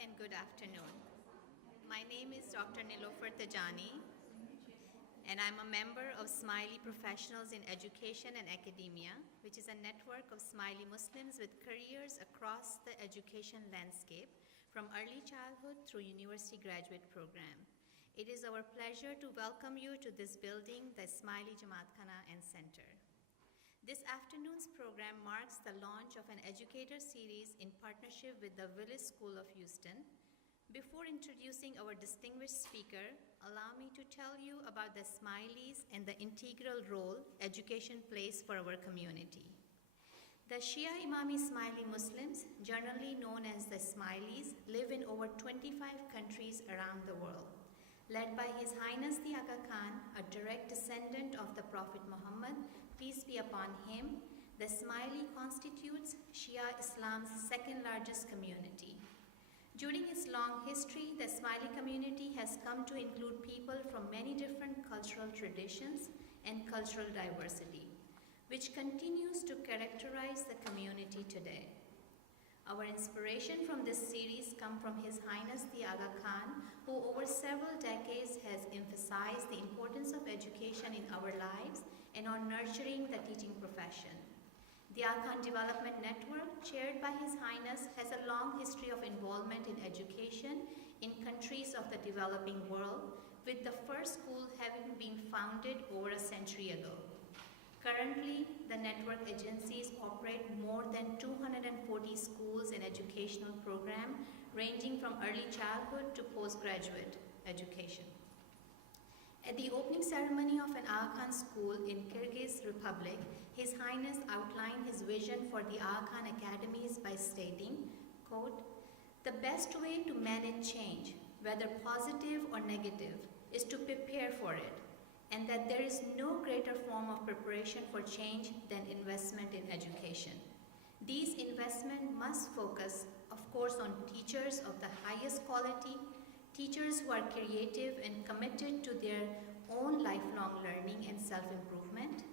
and good afternoon. My name is Dr. Nilofer Tajani, and I'm a member of Smiley Professionals in Education and Academia, which is a network of Smiley Muslims with careers across the education landscape, from early childhood through university graduate program. It is our pleasure to welcome you to this building, the Smiley Jamaat Khana and Center. This afternoon's program marks the launch of an educator series in partnership with the Willis School of Houston. Before introducing our distinguished speaker, allow me to tell you about the Smileys and the integral role education plays for our community. The Shia Imami Smiley Muslims, generally known as the Smileys, live in over 25 countries around the world. Led by His Highness the Aga Khan, a direct descendant of the Prophet Muhammad, peace be upon him, the Smiley constitutes Shia Islam's second largest community. During its long history, the Smiley community has come to include people from many different cultural traditions and cultural diversity, which continues to characterize the community today. Our inspiration from this series comes from His Highness the Aga Khan, who over several decades has emphasized the importance of education in our lives and on nurturing the teaching profession. The Aga Khan Development Network, chaired by His Highness, has a long history of involvement in education in countries of the developing world, with the first school having been founded over a century ago. Currently, the network agencies operate more than 240 schools and educational programs ranging from early childhood to postgraduate education. At the opening ceremony of an Aga Khan school in Kyrgyz Republic, His Highness outlined his vision for the Aga Khan academies by stating, quote, "The best way to manage change, whether positive or negative, is to prepare for it, and that there is no greater form of preparation for change than investment in education. These investments must focus, of course, on teachers of the highest quality, teachers who are creative and committed to their own lifelong learning and self-improvement.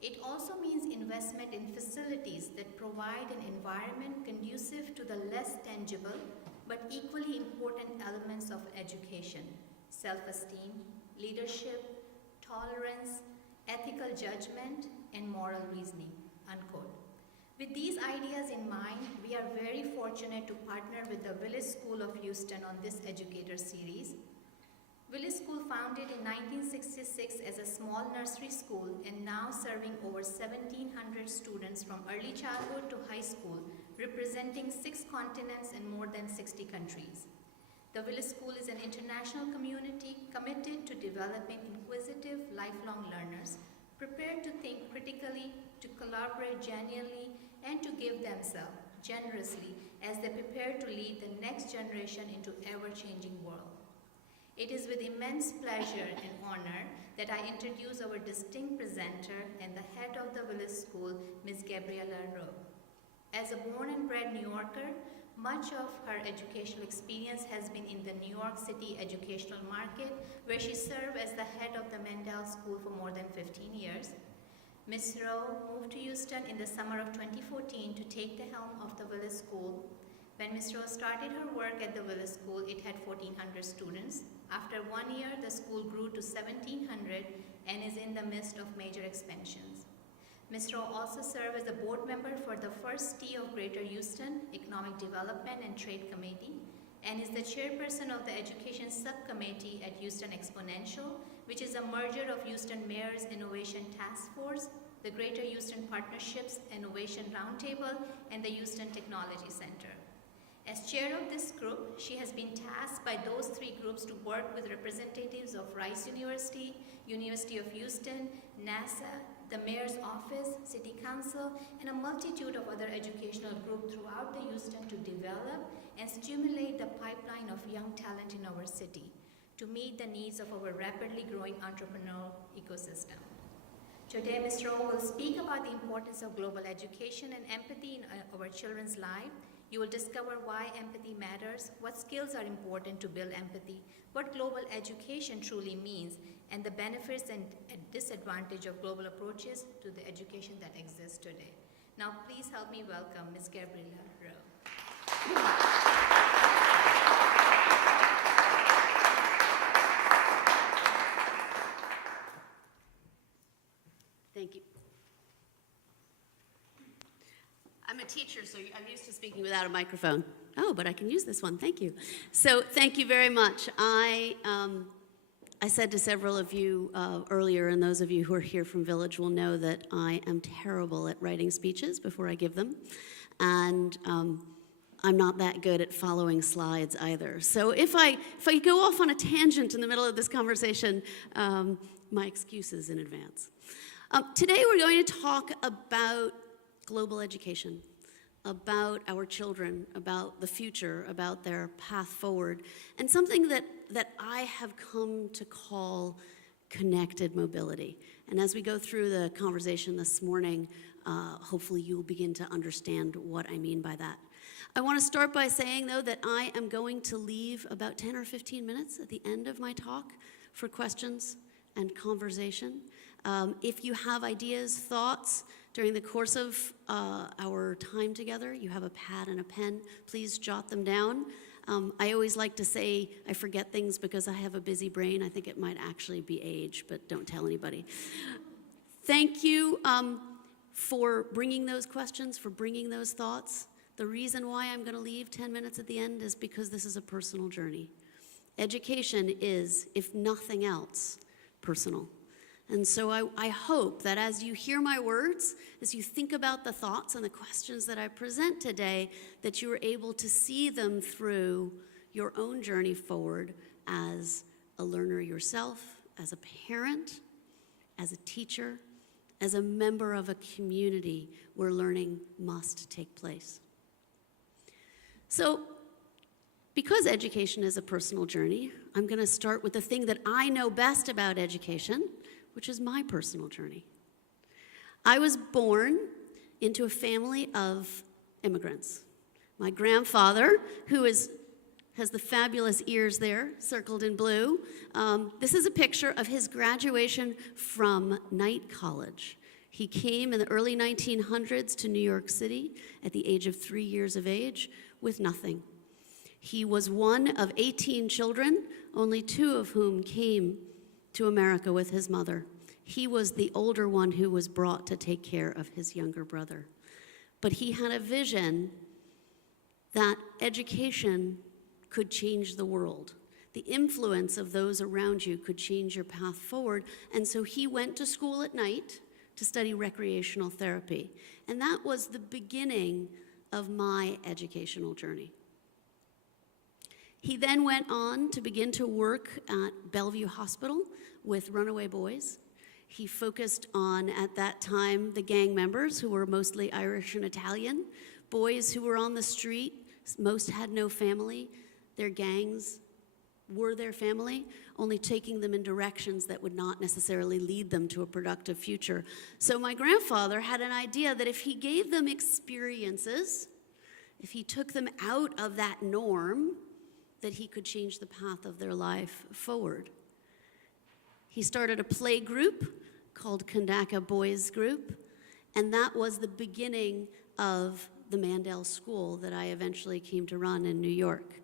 It also means investment in facilities that provide an environment conducive to the less tangible but equally important elements of education: self-esteem, leadership, tolerance, ethical judgment, and moral reasoning," unquote. With these ideas in mind, we are very fortunate to partner with the Willis School of Houston on this educator series. Willis School, founded in 1966 as a small nursery school and now serving over 1,700 students from early childhood to high school, representing 6 continents and more than 60 countries. The Willis School is an international community committed to developing inquisitive, lifelong learners, prepared to think critically, to collaborate genuinely, and to give themselves generously as they prepare to lead the next generation into ever-changing world. It is with immense pleasure and honor that I introduce our distinct presenter and the head of the Willis School, Ms. Gabriella Rowe. As a born and bred New Yorker, much of her educational experience has been in the New York City educational market, where she served as the head of the Mandel School for more than 15 years. Ms. Rowe moved to Houston in the summer of 2014 to take the helm of the Willis School. When Ms. Rowe started her work at the Willis School, it had 1,400 students. After 1 year, the school grew to 1,700 and is in the midst of major expansions. Ms. Rowe also served as a board member for the first T of Greater Houston Economic Development and Trade Committee, and is the chairperson of the Education Subcommittee at Houston Exponential, which is a merger of Houston Mayor's Innovation Task Force, the Greater Houston Partnerships Innovation Roundtable, and the Houston Technology Center. As chair of this group, she has been tasked by those 3 groups to work with representatives of Rice University, University of Houston, NASA, the Mayor's Office, City Council, and a multitude of other educational groups throughout the Houston to develop and stimulate the pipeline of young talent in our city to meet the needs of our rapidly growing entrepreneurial ecosystem. Today, Ms. Rowe will speak about the importance of global education and empathy in our children's lives. You will discover why empathy matters, what skills are important to build empathy, what global education truly means, and the benefits and disadvantage of global approaches to the education that exists today. Now, please help me welcome Ms. Gabriella Rowe. without a microphone. Oh, but I can use this one. Thank you. So thank you very much. I said to several of you earlier, and those of you who are here from Village will know that I am terrible at writing speeches before I give them. And I'm not that good at following slides either. So if I go off on a tangent in the middle of this conversation, my excuses in advance. Today we're going to talk about global education, about our children, about the future, about their path forward, and something that I have come to call connected mobility. And as we go through the conversation this morning, hopefully you'll begin to understand what I mean by that. I want to start by saying, though, that I am going to leave about 10 or 15 minutes at the end of my talk for questions and conversation. If you have ideas, thoughts during the course of our time together, you have a pad and a pen, please jot them down. I always like to say I forget things because I have a busy brain. I think it might actually be age, but don't tell anybody. Thank you for bringing those questions, for bringing those thoughts. The reason why I'm going to leave 10 minutes at the end is because this is a personal journey. Education is, if nothing else, personal. And so I hope that as you hear my words, as you think about the thoughts and the questions that I present today, that you are able to see them through your own journey forward as a learner yourself, as a parent, as a teacher, as a member of a community where learning must take place. So, because education is a personal journey, I'm going to start with the thing that I know best about education, which is my personal journey. I was born into a family of immigrants. My grandfather, who has the fabulous ears there, circled in blue, this is a picture of his graduation from Knight College. He came in the early 1900s to New York City at the age of 3 years of age with nothing. He was one of 18 children, only 2 of whom came to America with his mother. He was the older one who was brought to take care of his younger brother. But he had a vision that education could change the world. The influence of those around you could change your path forward. And so he went to school at night to study recreational therapy. And that was the beginning of my educational journey. He then went on to begin to work at Bellevue Hospital with runaway boys. He focused on, at that time, the gang members, who were mostly Irish and Italian, boys who were on the street. Most had no family. Their gangs were their family, only taking them in directions that would not necessarily lead them to a productive future. So my grandfather had an idea that if he gave them experiences, if he took them out of that norm, that he could change the path of their life forward. He started a play group called Kandaka Boys Group, and that was the beginning of the Mandel School that I eventually came to run in New York.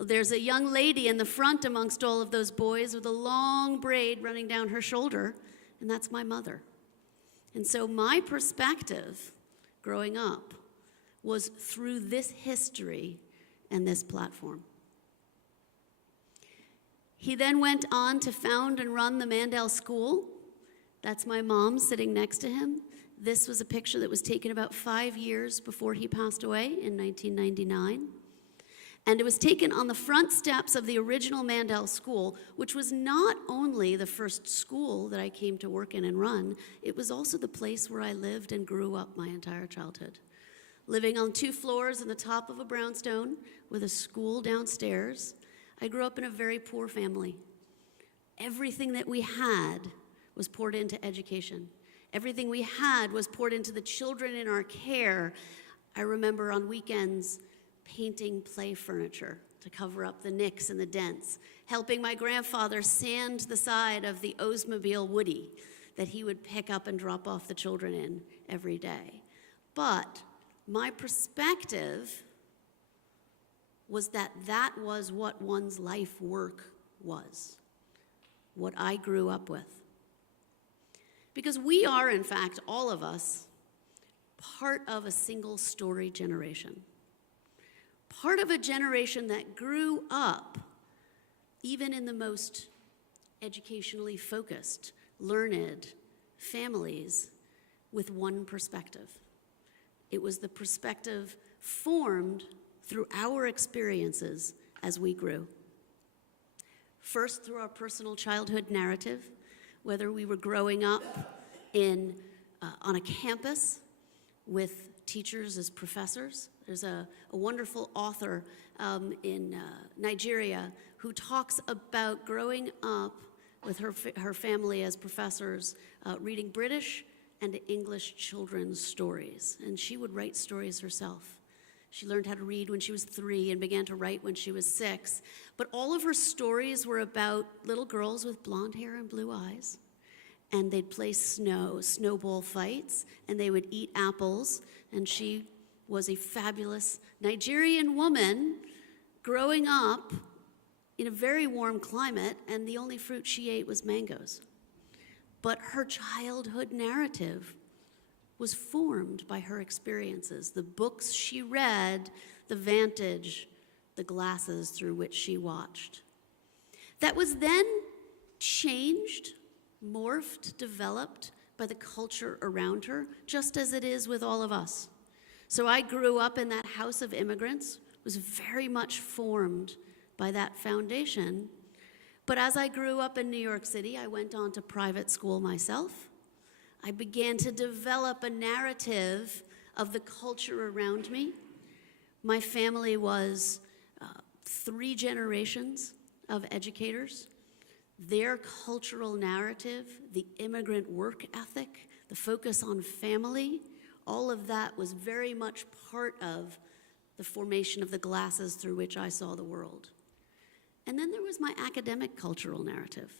There's a young lady in the front amongst all of those boys with a long braid running down her shoulder, and that's my mother. And so my perspective growing up was through this history and this platform. He then went on to found and run the Mandel School. That's my mom sitting next to him. This was a picture that was taken about 5 years before he passed away in 1999. And it was taken on the front steps of the original Mandel School, which was not only the first school that I came to work in and run, it was also the place where I lived and grew up my entire childhood. Living on 2 floors in the top of a brownstone with a school downstairs, I grew up in a very poor family. Everything that we had was poured into education. Everything we had was poured into the children in our care. I remember on weekends painting play furniture to cover up the nicks and the dents, helping my grandfather sand the side of the Oldsmobile Woody that he would pick up and drop off the children in every day. But my perspective was that that was what one's life work was, what I grew up with. Because we are, in fact, all of us, part of a single story generation. part of a generation that grew up, even in the most educationally focused, learned families, with one perspective. It was the perspective formed through our experiences as we grew. First, through our personal childhood narrative, whether we were growing up on a campus with teachers as professors. There's a wonderful author in Nigeria who talks about growing up with her family as professors, reading British and English children's stories. And she would write stories herself. She learned how to read when she was 3 and began to write when she was 6. But all of her stories were about little girls with blonde hair and blue eyes. And they'd play snowball fights, and they would eat apples. And she was a fabulous Nigerian woman growing up in a very warm climate, and the only fruit she ate was mangoes. But her childhood narrative was formed by her experiences, the books she read, the vantage, the glasses through which she watched. That was then changed, morphed, developed by the culture around her, just as it is with all of us. So I grew up in that house of immigrants, was very much formed by that foundation. But as I grew up in New York City, I went on to private school myself. I began to develop a narrative of the culture around me. My family was 3 generations of educators. Their cultural narrative, the immigrant work ethic, the focus on family, all of that was very much part of the formation of the glasses through which I saw the world. And then there was my academic cultural narrative.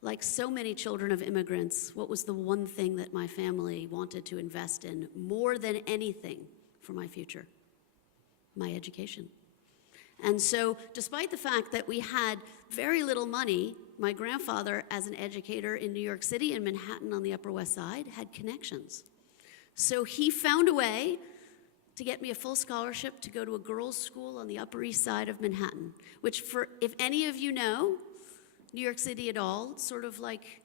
Like so many children of immigrants, what was the one thing that my family wanted to invest in more than anything for my future? My education. And so, despite the fact that we had very little money, my grandfather, as an educator in New York City and Manhattan on the Upper West Side, had connections. So he found a way to get me a full scholarship to go to a girls' school on the Upper East Side of Manhattan, which, if any of you know New York City at all, it's sort of like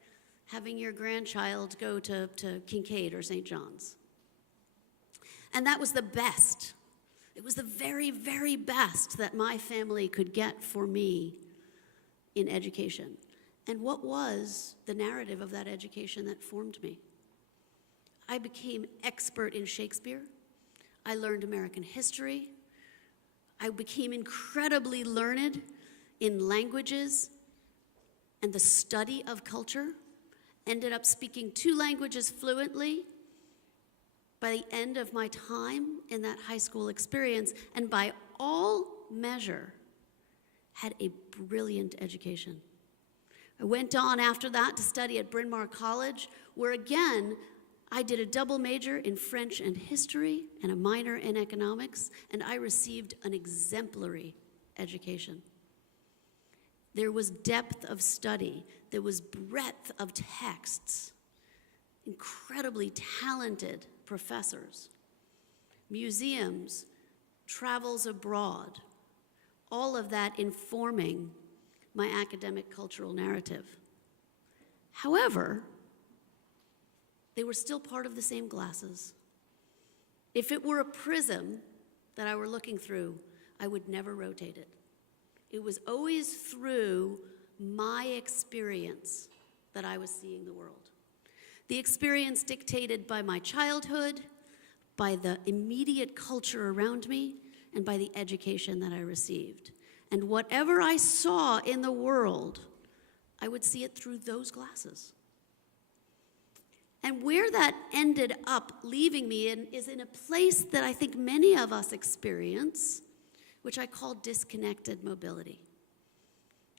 having your grandchild go to Kincaid or St. John's. And that was the best. It was the very, very best that my family could get for me in education. And what was the narrative of that education that formed me? I became expert in Shakespeare. I learned American history. I became incredibly learned in languages and the study of culture. Ended up speaking 2 languages fluently by the end of my time in that high school experience, and by all measure, had a brilliant education. I went on after that to study at Bryn Mawr College, where again, I did a double major in French and history and a minor in economics, and I received an exemplary education. There was depth of study, there was breadth of texts, incredibly talented professors, museums, travels abroad, all of that informing my academic cultural narrative. However, they were still part of the same glasses. If it were a prism that I were looking through, I would never rotate it. It was always through my experience that I was seeing the world. The experience dictated by my childhood, by the immediate culture around me, and by the education that I received. And whatever I saw in the world, I would see it through those glasses. And where that ended up leaving me in is in a place that I think many of us experience, which I call disconnected mobility.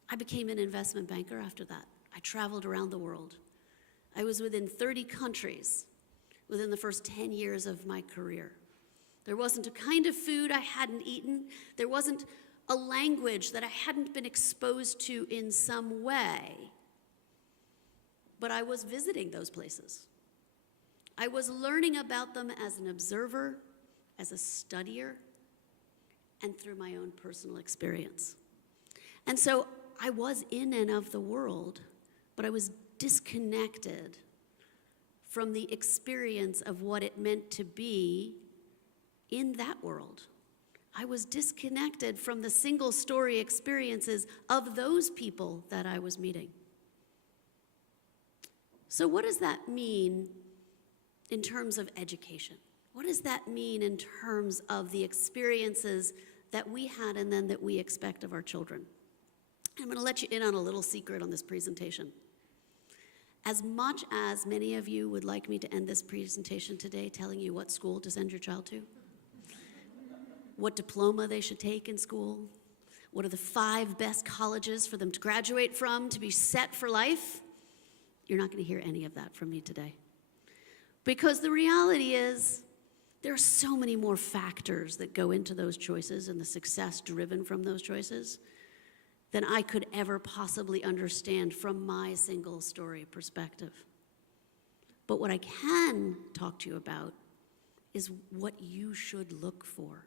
I became an investment banker after that. I traveled around the world. I was within 30 countries within the first 10 years of my career. There wasn't a kind of food I hadn't eaten. There wasn't a language that I hadn't been exposed to in some way. But I was visiting those places. I was learning about them as an observer, as a studier, and through my own personal experience. And so I was in and of the world, but I was disconnected from the experience of what it meant to be in that world. I was disconnected from the single story experiences of those people that I was meeting. So what does that mean in terms of education? What does that mean in terms of the experiences that we had and then that we expect of our children? I'm going to let you in on a little secret on this presentation. As much as many of you would like me to end this presentation today telling you what school to send your child to, what diploma they should take in school, what are the 5 best colleges for them to graduate from to be set for life, you're not going to hear any of that from me today. Because the reality is, there are so many more factors that go into those choices and the success driven from those choices than I could ever possibly understand from my single story perspective. But what I can talk to you about is what you should look for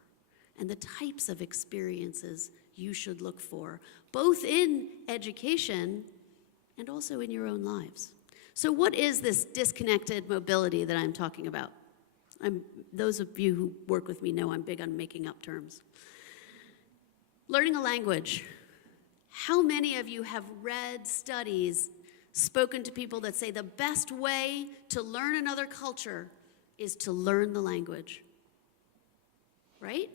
and the types of experiences you should look for, both in education and also in your own lives. So what is this disconnected mobility that I'm talking about? Those of you who work with me know I'm big on making up terms. Learning a language. How many of you have read studies, spoken to people that say the best way to learn another culture is to learn the language? Right?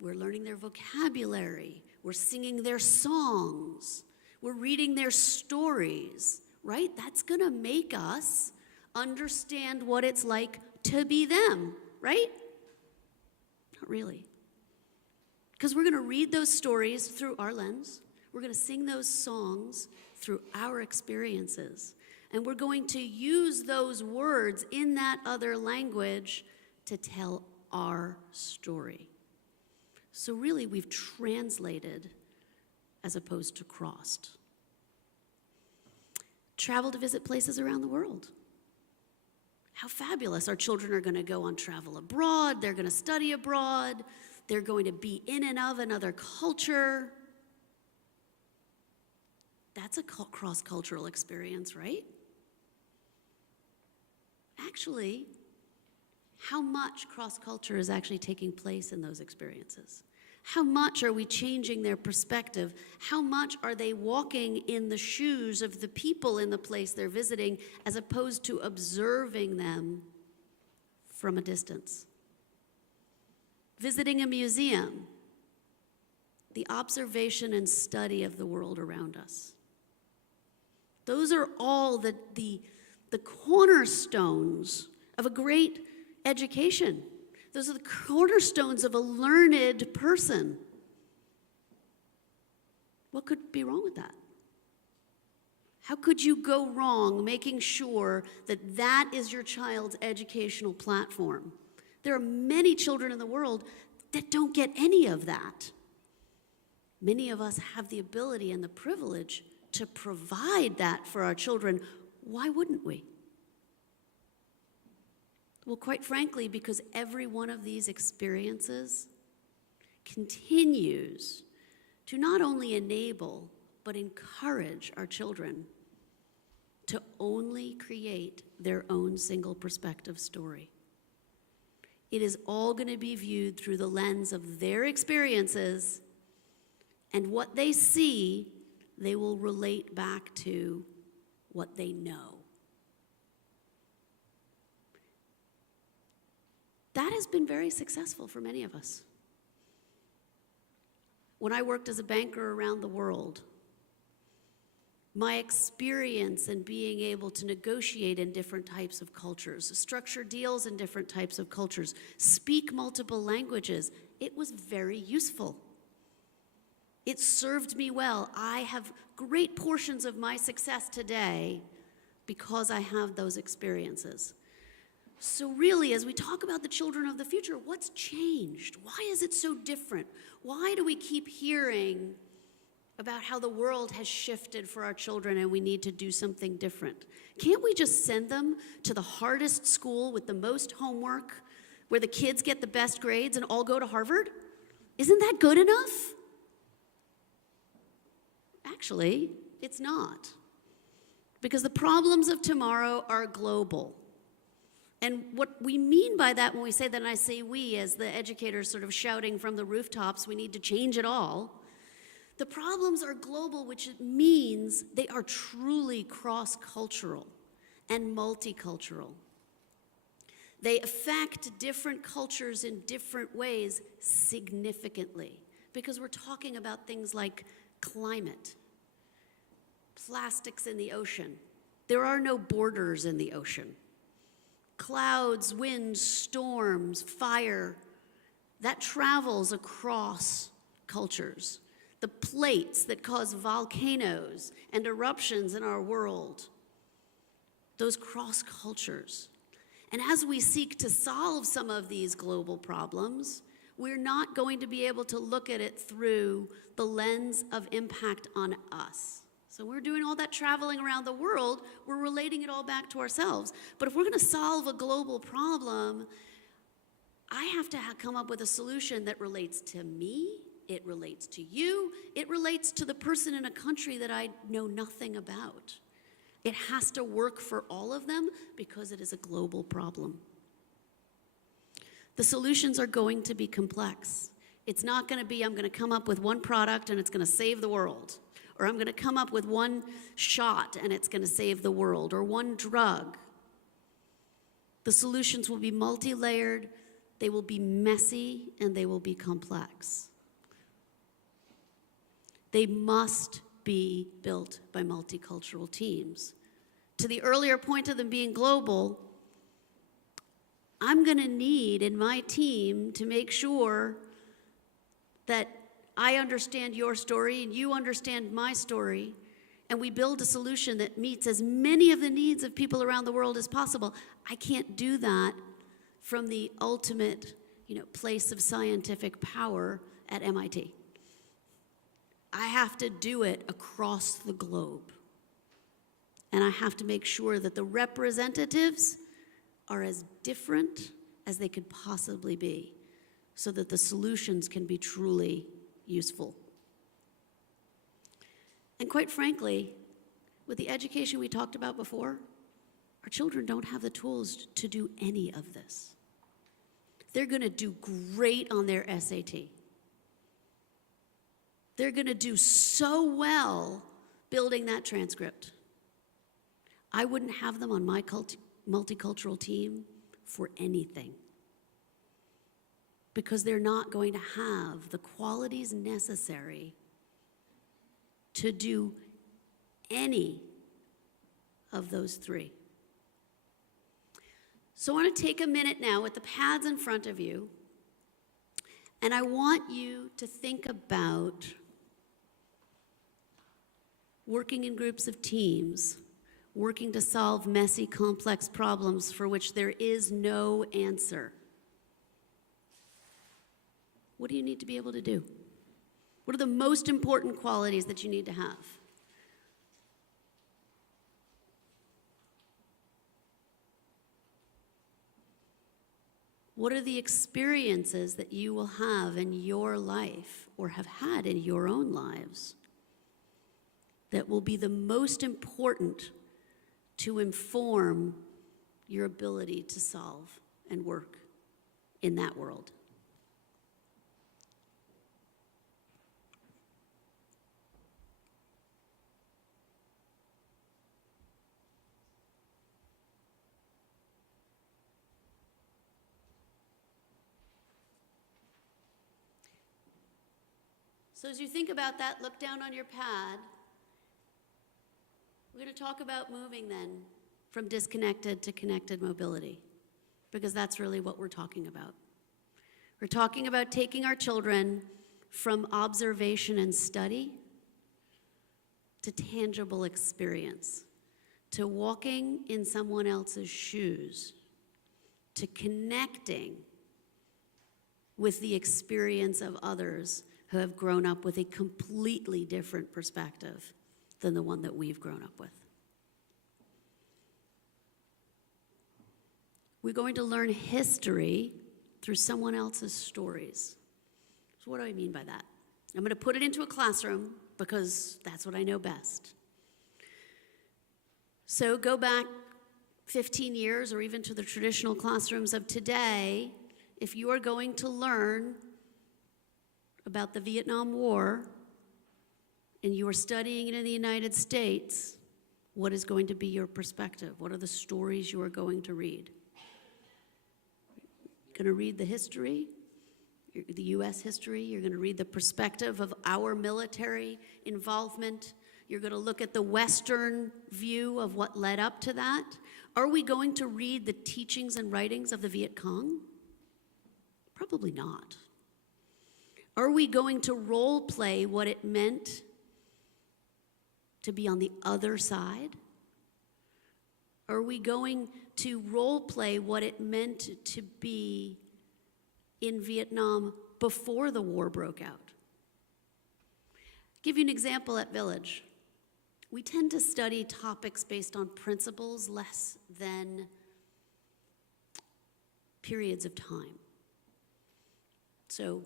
We're learning their vocabulary. We're singing their songs. We're reading their stories, right? That's going to make us understand what it's like to be them, right? Not really. Because we're going to read those stories through our lens. We're going to sing those songs through our experiences. And we're going to use those words in that other language to tell our story. So really, we've translated as opposed to crossed. Travel to visit places around the world. How fabulous. Our children are going to go on travel abroad. They're going to study abroad. They're going to be in and of another culture. That's a cross-cultural experience, right? Actually, how much cross-culture is actually taking place in those experiences? How much are we changing their perspective? How much are they walking in the shoes of the people in the place they're visiting as opposed to observing them from a distance? Visiting a museum, the observation and study of the world around us. Those are all the cornerstones of a great education. Those are the cornerstones of a learned person. What could be wrong with that? How could you go wrong making sure that that is your child's educational platform? There are many children in the world that don't get any of that. Many of us have the ability and the privilege to provide that for our children. Why wouldn't we? Well, quite frankly, because every one of these experiences continues to not only enable, but encourage our children to only create their own single perspective story. It is all going to be viewed through the lens of their experiences, and what they see, they will relate back to what they know. That has been very successful for many of us. When I worked as a banker around the world, my experience in being able to negotiate in different types of cultures, structure deals in different types of cultures, speak multiple languages, it was very useful. It served me well. I have great portions of my success today because I have those experiences. So really, as we talk about the children of the future, what's changed? Why is it so different? Why do we keep hearing about how the world has shifted for our children and we need to do something different? Can't we just send them to the hardest school with the most homework, where the kids get the best grades and all go to Harvard? Isn't that good enough? Actually, it's not. Because the problems of tomorrow are global. And what we mean by that when we say that, and I say we as the educators sort of shouting from the rooftops, we need to change it all. The problems are global, which means they are truly cross-cultural and multicultural. They affect different cultures in different ways significantly, because we're talking about things like climate, plastics in the ocean. There are no borders in the ocean. Clouds, winds, storms, fire, that travels across cultures. The plates that cause volcanoes and eruptions in our world, those cross cultures. And as we seek to solve some of these global problems, we're not going to be able to look at it through the lens of impact on us. So we're doing all that traveling around the world, we're relating it all back to ourselves. But if we're going to solve a global problem, I have to come up with a solution that relates to me, it relates to you, it relates to the person in a country that I know nothing about. It has to work for all of them because it is a global problem. The solutions are going to be complex. It's not going to be, I'm going to come up with one product and it's going to save the world. Or I'm going to come up with one shot and it's going to save the world. Or one drug. The solutions will be multi-layered, they will be messy, and they will be complex. They must be built by multicultural teams. To the earlier point of them being global, I'm going to need in my team to make sure that I understand your story and you understand my story, and we build a solution that meets as many of the needs of people around the world as possible. I can't do that from the ultimate, place of scientific power at MIT. I have to do it across the globe. And I have to make sure that the representatives are as different as they could possibly be so that the solutions can be truly useful. And quite frankly, with the education we talked about before, our children don't have the tools to do any of this. They're going to do great on their SAT. They're going to do so well building that transcript. I wouldn't have them on my multicultural team for anything, because they're not going to have the qualities necessary to do any of those three. So I want to take a minute now with the pads in front of you, and I want you to think about working in groups of teams, working to solve messy, complex problems for which there is no answer. What do you need to be able to do? What are the most important qualities that you need to have? What are the experiences that you will have in your life or have had in your own lives that will be the most important to inform your ability to solve and work in that world? So as you think about that, look down on your pad. We're going to talk about moving then from disconnected to connected mobility, because that's really what we're talking about. We're talking about taking our children from observation and study to tangible experience, to walking in someone else's shoes, to connecting with the experience of others who have grown up with a completely different perspective than the one that we've grown up with. We're going to learn history through someone else's stories. So what do I mean by that? I'm going to put it into a classroom because that's what I know best. So go back 15 years or even to the traditional classrooms of today. If you are going to learn about the Vietnam War and you are studying it in the United States, what is going to be your perspective? What are the stories you are going to read? You're going to read the history, the U.S. history. You're going to read the perspective of our military involvement. You're going to look at the Western view of what led up to that. Are we going to read the teachings and writings of the Viet Cong? Probably not. Are we going to role play what it meant to be on the other side? Are we going to role play what it meant to be in Vietnam before the war broke out? Give you an example at Village. We tend to study topics based on principles less than periods of time. So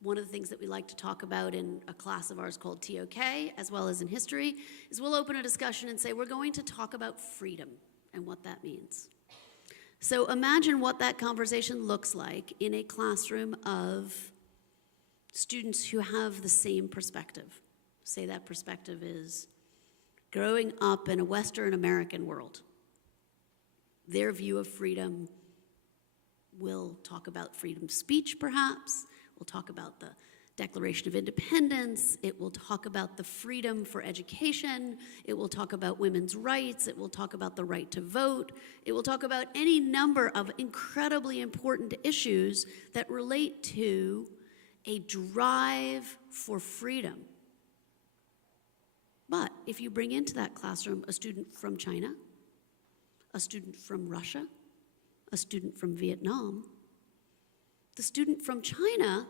one of the things that we like to talk about in a class of ours called TOK, as well as in history, is we'll open a discussion and say we're going to talk about freedom and what that means. So imagine what that conversation looks like in a classroom of students who have the same perspective. Say that perspective is growing up in a Western American world. Their view of freedom will talk about freedom of speech, perhaps. We'll talk about the Declaration of Independence. It will talk about the freedom for education. It will talk about women's rights. It will talk about the right to vote. It will talk about any number of incredibly important issues that relate to a drive for freedom. But if you bring into that classroom a student from China, a student from Russia, a student from Vietnam, the student from China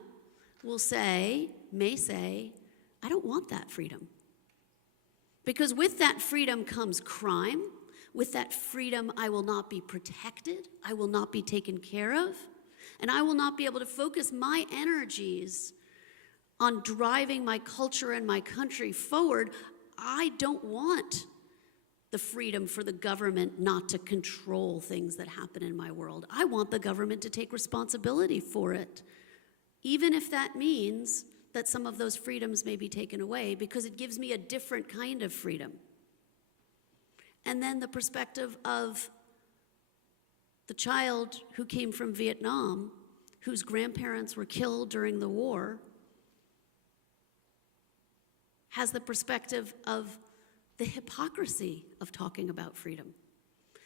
may say, I don't want that freedom. Because with that freedom comes crime. With that freedom, I will not be protected. I will not be taken care of. And I will not be able to focus my energies on driving my culture and my country forward. I don't want the freedom for the government not to control things that happen in my world. I want the government to take responsibility for it, even if that means that some of those freedoms may be taken away, because it gives me a different kind of freedom. And then the perspective of the child who came from Vietnam, whose grandparents were killed during the war, has the perspective of the hypocrisy of talking about freedom.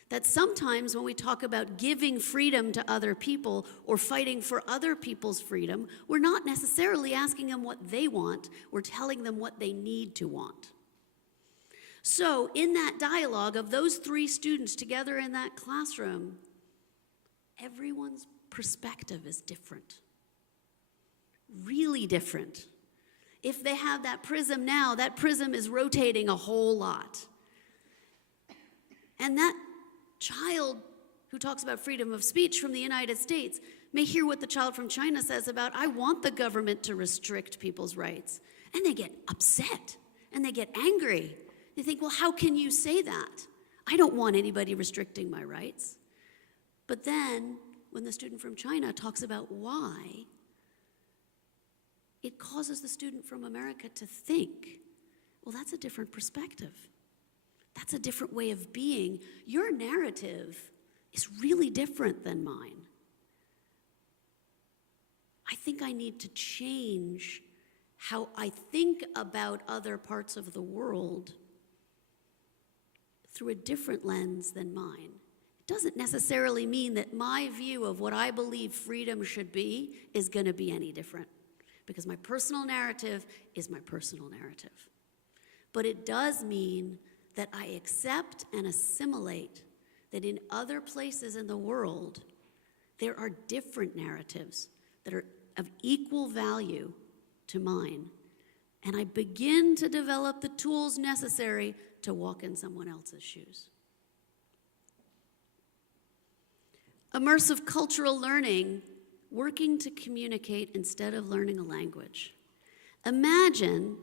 That sometimes when we talk about giving freedom to other people or fighting for other people's freedom, we're not necessarily asking them what they want, we're telling them what they need to want. So in that dialogue of those three students together in that classroom, everyone's perspective is different. Really different. If they have that prism now, that prism is rotating a whole lot. And that child who talks about freedom of speech from the United States may hear what the child from China says about, I want the government to restrict people's rights. And they get upset and they get angry. They think, well, how can you say that? I don't want anybody restricting my rights. But then when the student from China talks about why, it causes the student from America to think, well, that's a different perspective. That's a different way of being. Your narrative is really different than mine. I think I need to change how I think about other parts of the world through a different lens than mine. It doesn't necessarily mean that my view of what I believe freedom should be is going to be any different, because my personal narrative is my personal narrative. But it does mean that I accept and assimilate that in other places in the world, there are different narratives that are of equal value to mine. And I begin to develop the tools necessary to walk in someone else's shoes. Immersive cultural learning working to communicate instead of learning a language. Imagine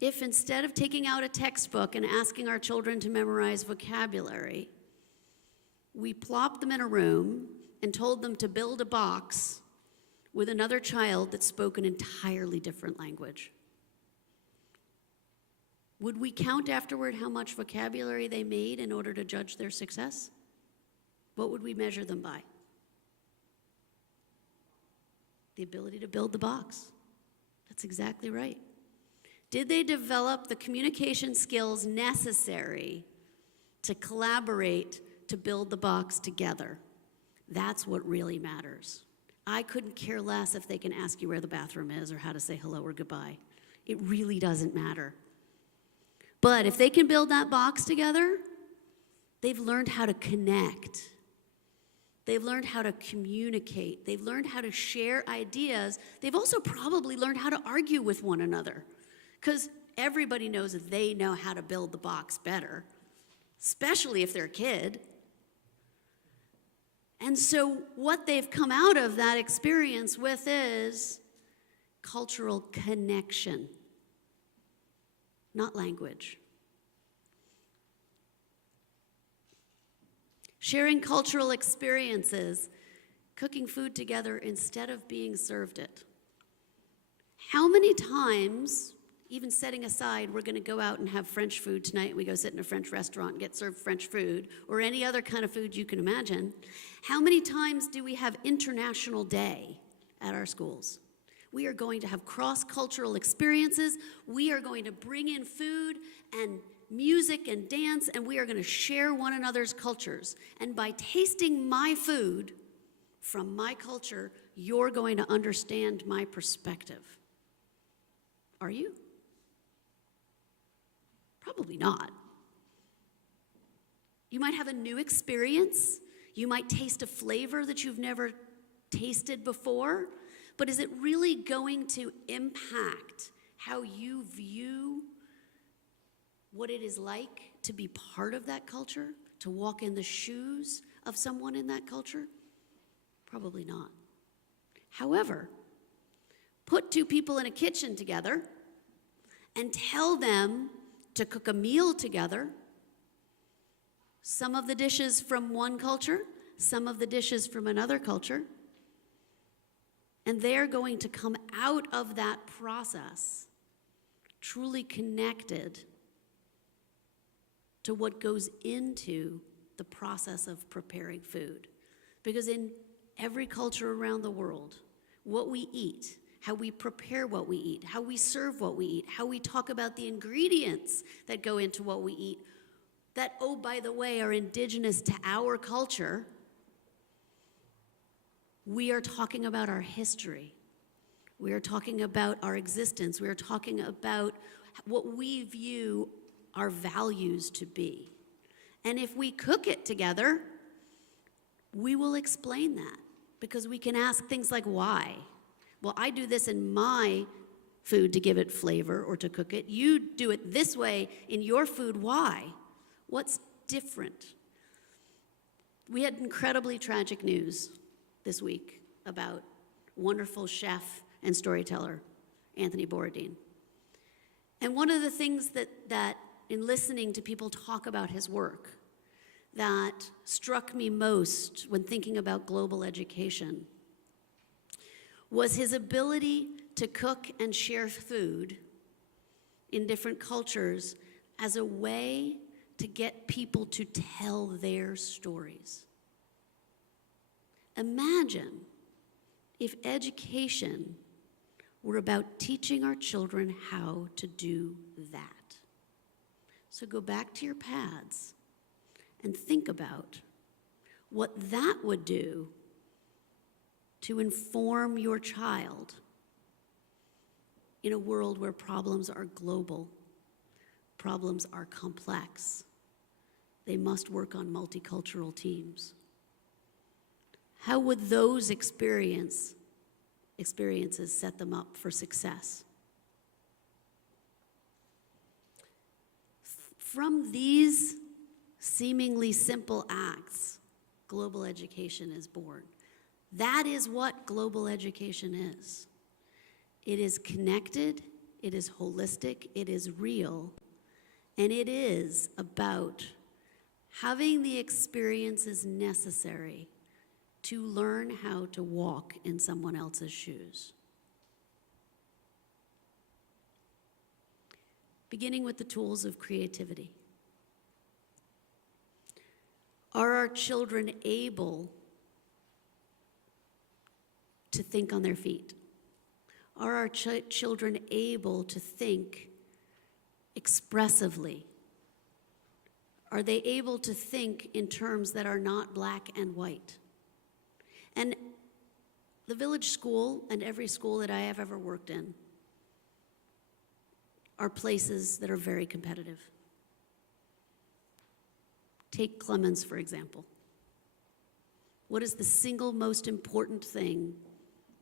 if instead of taking out a textbook and asking our children to memorize vocabulary, we plopped them in a room and told them to build a box with another child that spoke an entirely different language. Would we count afterward how much vocabulary they made in order to judge their success? What would we measure them by? The ability to build the box. That's exactly right. Did they develop the communication skills necessary to collaborate to build the box together? That's what really matters. I couldn't care less if they can ask you where the bathroom is or how to say hello or goodbye. It really doesn't matter. But if they can build that box together, they've learned how to connect. They've learned how to communicate. They've learned how to share ideas. They've also probably learned how to argue with one another, because everybody knows that they know how to build the box better, especially if they're a kid. And so what they've come out of that experience with is cultural connection, not language. Sharing cultural experiences, cooking food together instead of being served it. How many times, even setting aside, we're going to go out and have French food tonight, and we go sit in a French restaurant and get served French food, or any other kind of food you can imagine, how many times do we have International Day at our schools? We are going to have cross-cultural experiences. We are going to bring in food and music and dance, and we are going to share one another's cultures. And by tasting my food from my culture, you're going to understand my perspective. Are you? Probably not. You might have a new experience. You might taste a flavor that you've never tasted before. But is it really going to impact how you view what it is like to be part of that culture, to walk in the shoes of someone in that culture? Probably not. However, put two people in a kitchen together and tell them to cook a meal together, some of the dishes from one culture, some of the dishes from another culture, and they're going to come out of that process truly connected to what goes into the process of preparing food. Because in every culture around the world, what we eat, how we prepare what we eat, how we serve what we eat, how we talk about the ingredients that go into what we eat, that, oh, by the way, are indigenous to our culture, we are talking about our history. We are talking about our existence. We are talking about what we view our values to be. And if we cook it together, we will explain that, because we can ask things like, why? Well, I do this in my food to give it flavor or to cook it. You do it this way in your food. Why? What's different? We had incredibly tragic news this week about wonderful chef and storyteller Anthony Borodin. And one of the things that in listening to people talk about his work that struck me most when thinking about global education was his ability to cook and share food in different cultures as a way to get people to tell their stories. Imagine if education were about teaching our children how to do that. So go back to your pads and think about what that would do to inform your child in a world where problems are global, problems are complex. They must work on multicultural teams. How would those experiences set them up for success? From these seemingly simple acts, global education is born. That is what global education is. It is connected, it is holistic, it is real, and it is about having the experiences necessary to learn how to walk in someone else's shoes. Beginning with the tools of creativity. Are our children able to think on their feet? Are our children able to think expressively? Are they able to think in terms that are not black and white? And the village school and every school that I have ever worked in are places that are very competitive. Take Clemens, for example. What is the single most important thing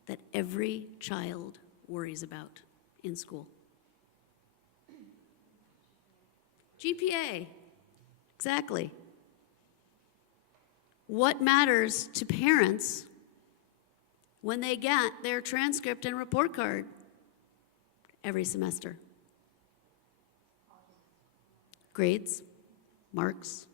that every child worries about in school? GPA. Exactly. What matters to parents when they get their transcript and report card every semester? Grades, marks.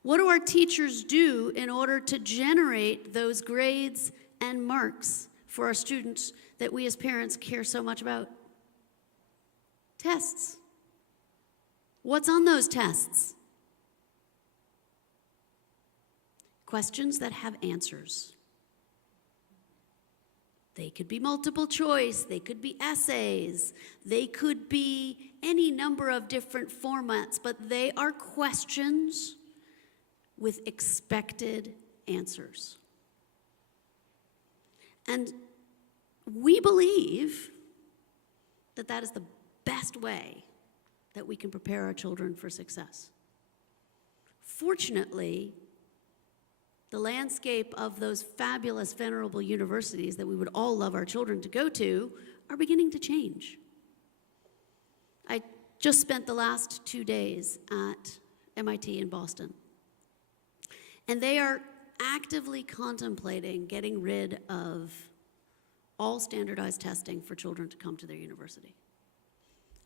What do our teachers do in order to generate those grades and marks for our students that we as parents care so much about? Tests. What's on those tests? Questions that have answers. They could be multiple choice, they could be essays, they could be any number of different formats, but they are questions with expected answers. And we believe that that is the best way that we can prepare our children for success. Fortunately, the landscape of those fabulous, venerable universities that we would all love our children to go to are beginning to change. I just spent the last 2 days at MIT in Boston, and they are actively contemplating getting rid of all standardized testing for children to come to their university.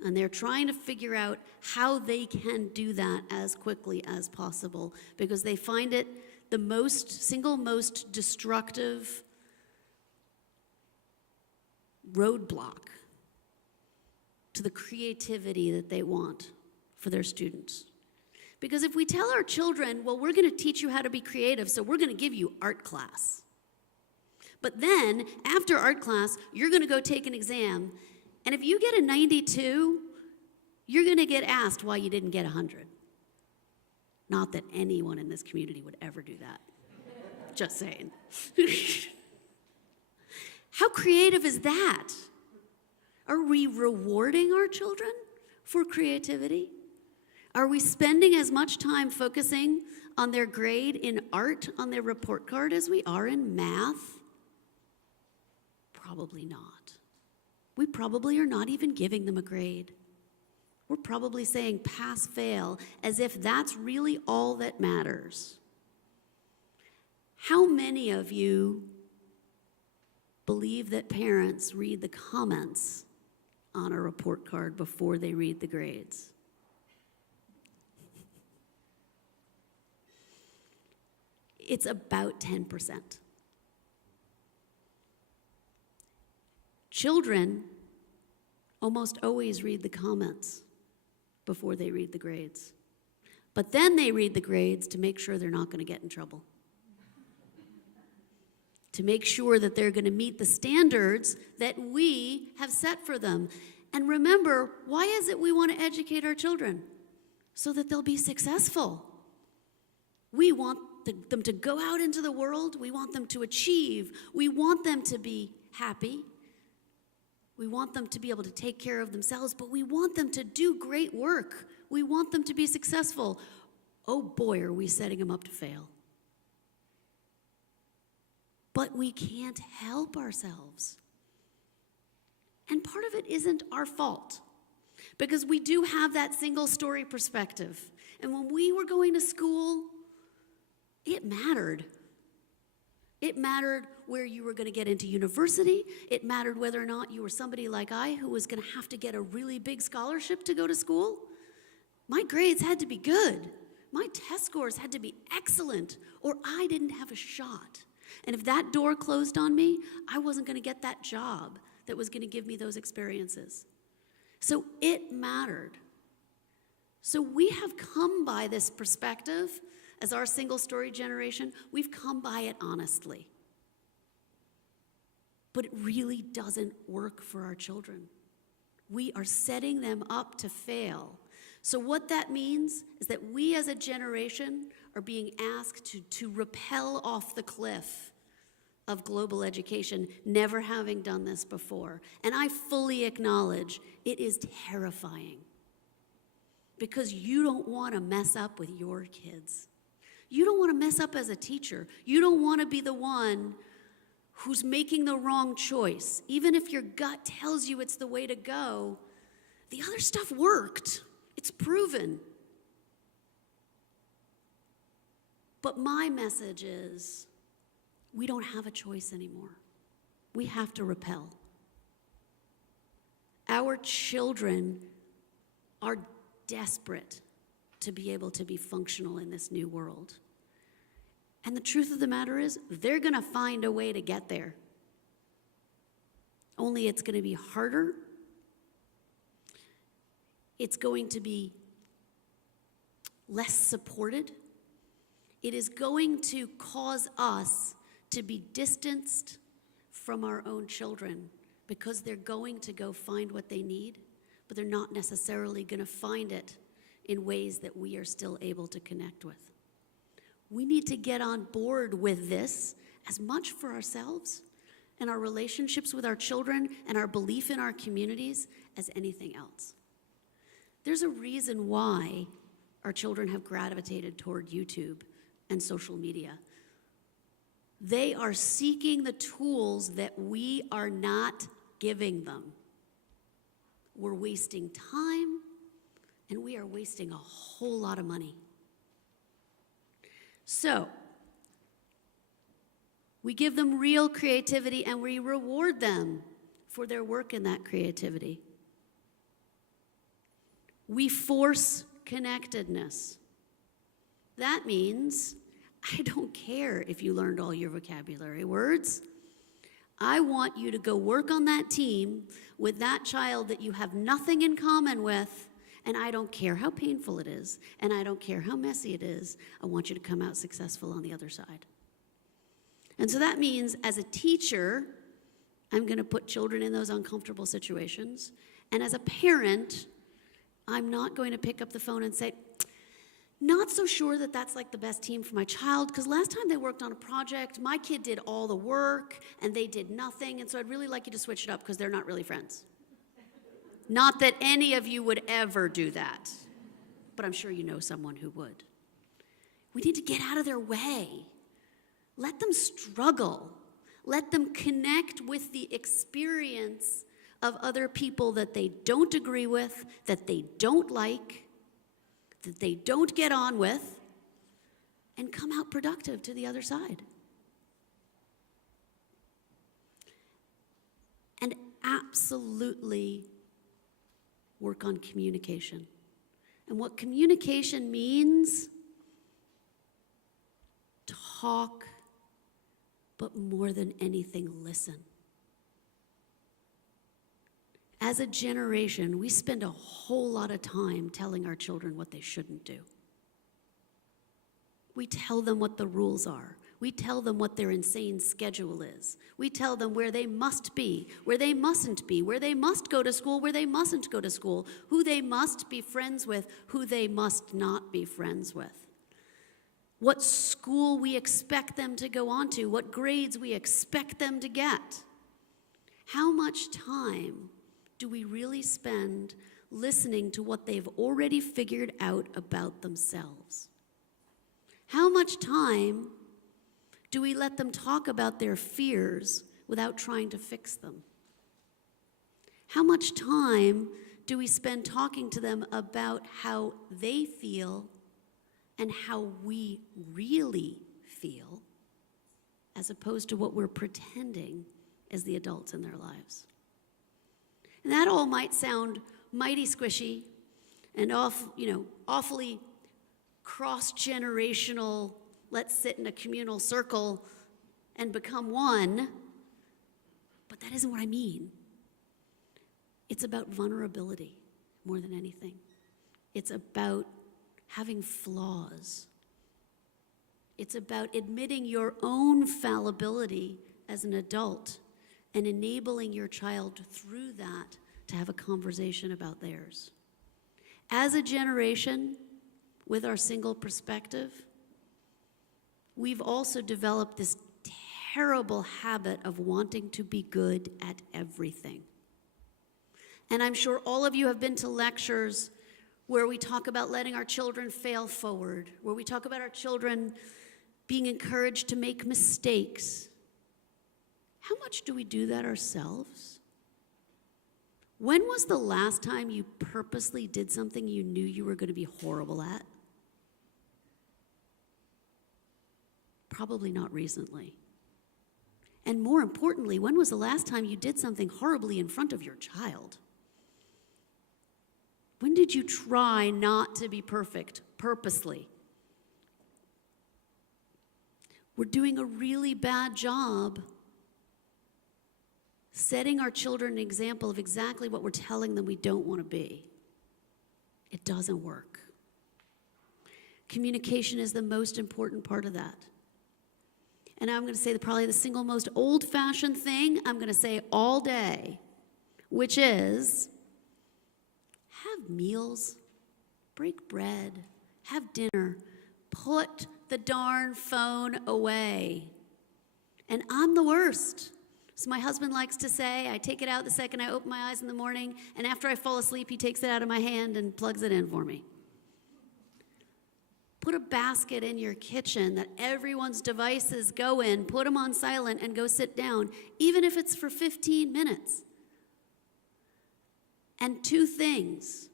And they're trying to figure out how they can do that as quickly as possible because they find it the single most destructive roadblock to the creativity that they want for their students. Because if we tell our children, well, we're going to teach you how to be creative, so we're going to give you art class. But then, after art class, you're going to go take an exam, and if you get a 92, you're going to get asked why you didn't get 100. Not that anyone in this community would ever do that. Just saying. How creative is that? Are we rewarding our children for creativity? Are we spending as much time focusing on their grade in art on their report card as we are in math? Probably not. We probably are not even giving them a grade. We're probably saying pass, fail, as if that's really all that matters. How many of you believe that parents read the comments on a report card before they read the grades? It's about 10%. Children almost always read the comments before they read the grades. But then they read the grades to make sure they're not going to get in trouble. To make sure that they're going to meet the standards that we have set for them. And remember, why is it we want to educate our children? So that they'll be successful. We want them to go out into the world. We want them to achieve. We want them to be happy. We want them to be able to take care of themselves, but we want them to do great work. We want them to be successful. Oh boy, are we setting them up to fail. But we can't help ourselves. And part of it isn't our fault, because we do have that single story perspective. And when we were going to school, it mattered. It mattered where you were going to get into university. It mattered whether or not you were somebody like I who was going to have to get a really big scholarship to go to school. My grades had to be good. My test scores had to be excellent, or I didn't have a shot. And if that door closed on me, I wasn't going to get that job that was going to give me those experiences. So it mattered. So we have come by this perspective as our single-story generation. We've come by it honestly. But it really doesn't work for our children. We are setting them up to fail. So what that means is that we as a generation are being asked to rappel off the cliff of global education, never having done this before. And I fully acknowledge it is terrifying because you don't want to mess up with your kids. You don't want to mess up as a teacher. You don't want to be the one who's making the wrong choice. Even if your gut tells you it's the way to go, the other stuff worked. It's proven. But my message is, we don't have a choice anymore. We have to repel. Our children are desperate to be able to be functional in this new world. And the truth of the matter is, they're going to find a way to get there. Only it's going to be harder. It's going to be less supported. It is going to cause us to be distanced from our own children because they're going to go find what they need, but they're not necessarily going to find it in ways that we are still able to connect with. We need to get on board with this as much for ourselves and our relationships with our children and our belief in our communities as anything else. There's a reason why our children have gravitated toward YouTube and social media. They are seeking the tools that we are not giving them. We're wasting time, and we are wasting a whole lot of money. So, we give them real creativity, and we reward them for their work in that creativity. We force connectedness. That means I don't care if you learned all your vocabulary words. I want you to go work on that team with that child that you have nothing in common with, and I don't care how painful it is, and I don't care how messy it is. I want you to come out successful on the other side. And so that means as a teacher, I'm going to put children in those uncomfortable situations. And as a parent, I'm not going to pick up the phone and say, not so sure that that's like the best team for my child, because last time they worked on a project, my kid did all the work and they did nothing, and so I'd really like you to switch it up because they're not really friends. Not that any of you would ever do that, but I'm sure you know someone who would. We need to get out of their way. Let them struggle. Let them connect with the experience of other people that they don't agree with, that they don't like, that they don't get on with, and come out productive to the other side. And absolutely work on communication. And what communication means, talk, but more than anything, listen. As a generation, we spend a whole lot of time telling our children what they shouldn't do. We tell them what the rules are. We tell them what their insane schedule is. We tell them where they must be, where they mustn't be, where they must go to school, where they mustn't go to school, who they must be friends with, who they must not be friends with. What school we expect them to go on to, what grades we expect them to get. How much time do we really spend listening to what they've already figured out about themselves? How much time do we let them talk about their fears without trying to fix them? How much time do we spend talking to them about how they feel and how we really feel as opposed to what we're pretending as the adults in their lives. And that all might sound mighty squishy and awfully cross-generational, let's sit in a communal circle and become one, but that isn't what I mean. It's about vulnerability more than anything. It's about having flaws. It's about admitting your own fallibility as an adult and enabling your child through that to have a conversation about theirs. As a generation, with our single perspective, we've also developed this terrible habit of wanting to be good at everything. And I'm sure all of you have been to lectures where we talk about letting our children fail forward, where we talk about our children being encouraged to make mistakes. How much do we do that ourselves? When was the last time you purposely did something you knew you were going to be horrible at? Probably not recently. And more importantly, when was the last time you did something horribly in front of your child? When did you try not to be perfect purposely? We're doing a really bad job setting our children an example of exactly what we're telling them we don't want to be. It doesn't work. Communication is the most important part of that. And I'm going to say that probably the single most old-fashioned thing I'm going to say all day, which is have meals, break bread, have dinner, put the darn phone away. And I'm the worst. So my husband likes to say, I take it out the second I open my eyes in the morning, and after I fall asleep, he takes it out of my hand and plugs it in for me. Put a basket in your kitchen that everyone's devices go in, put them on silent, and go sit down, even if it's for 15 minutes. And two things,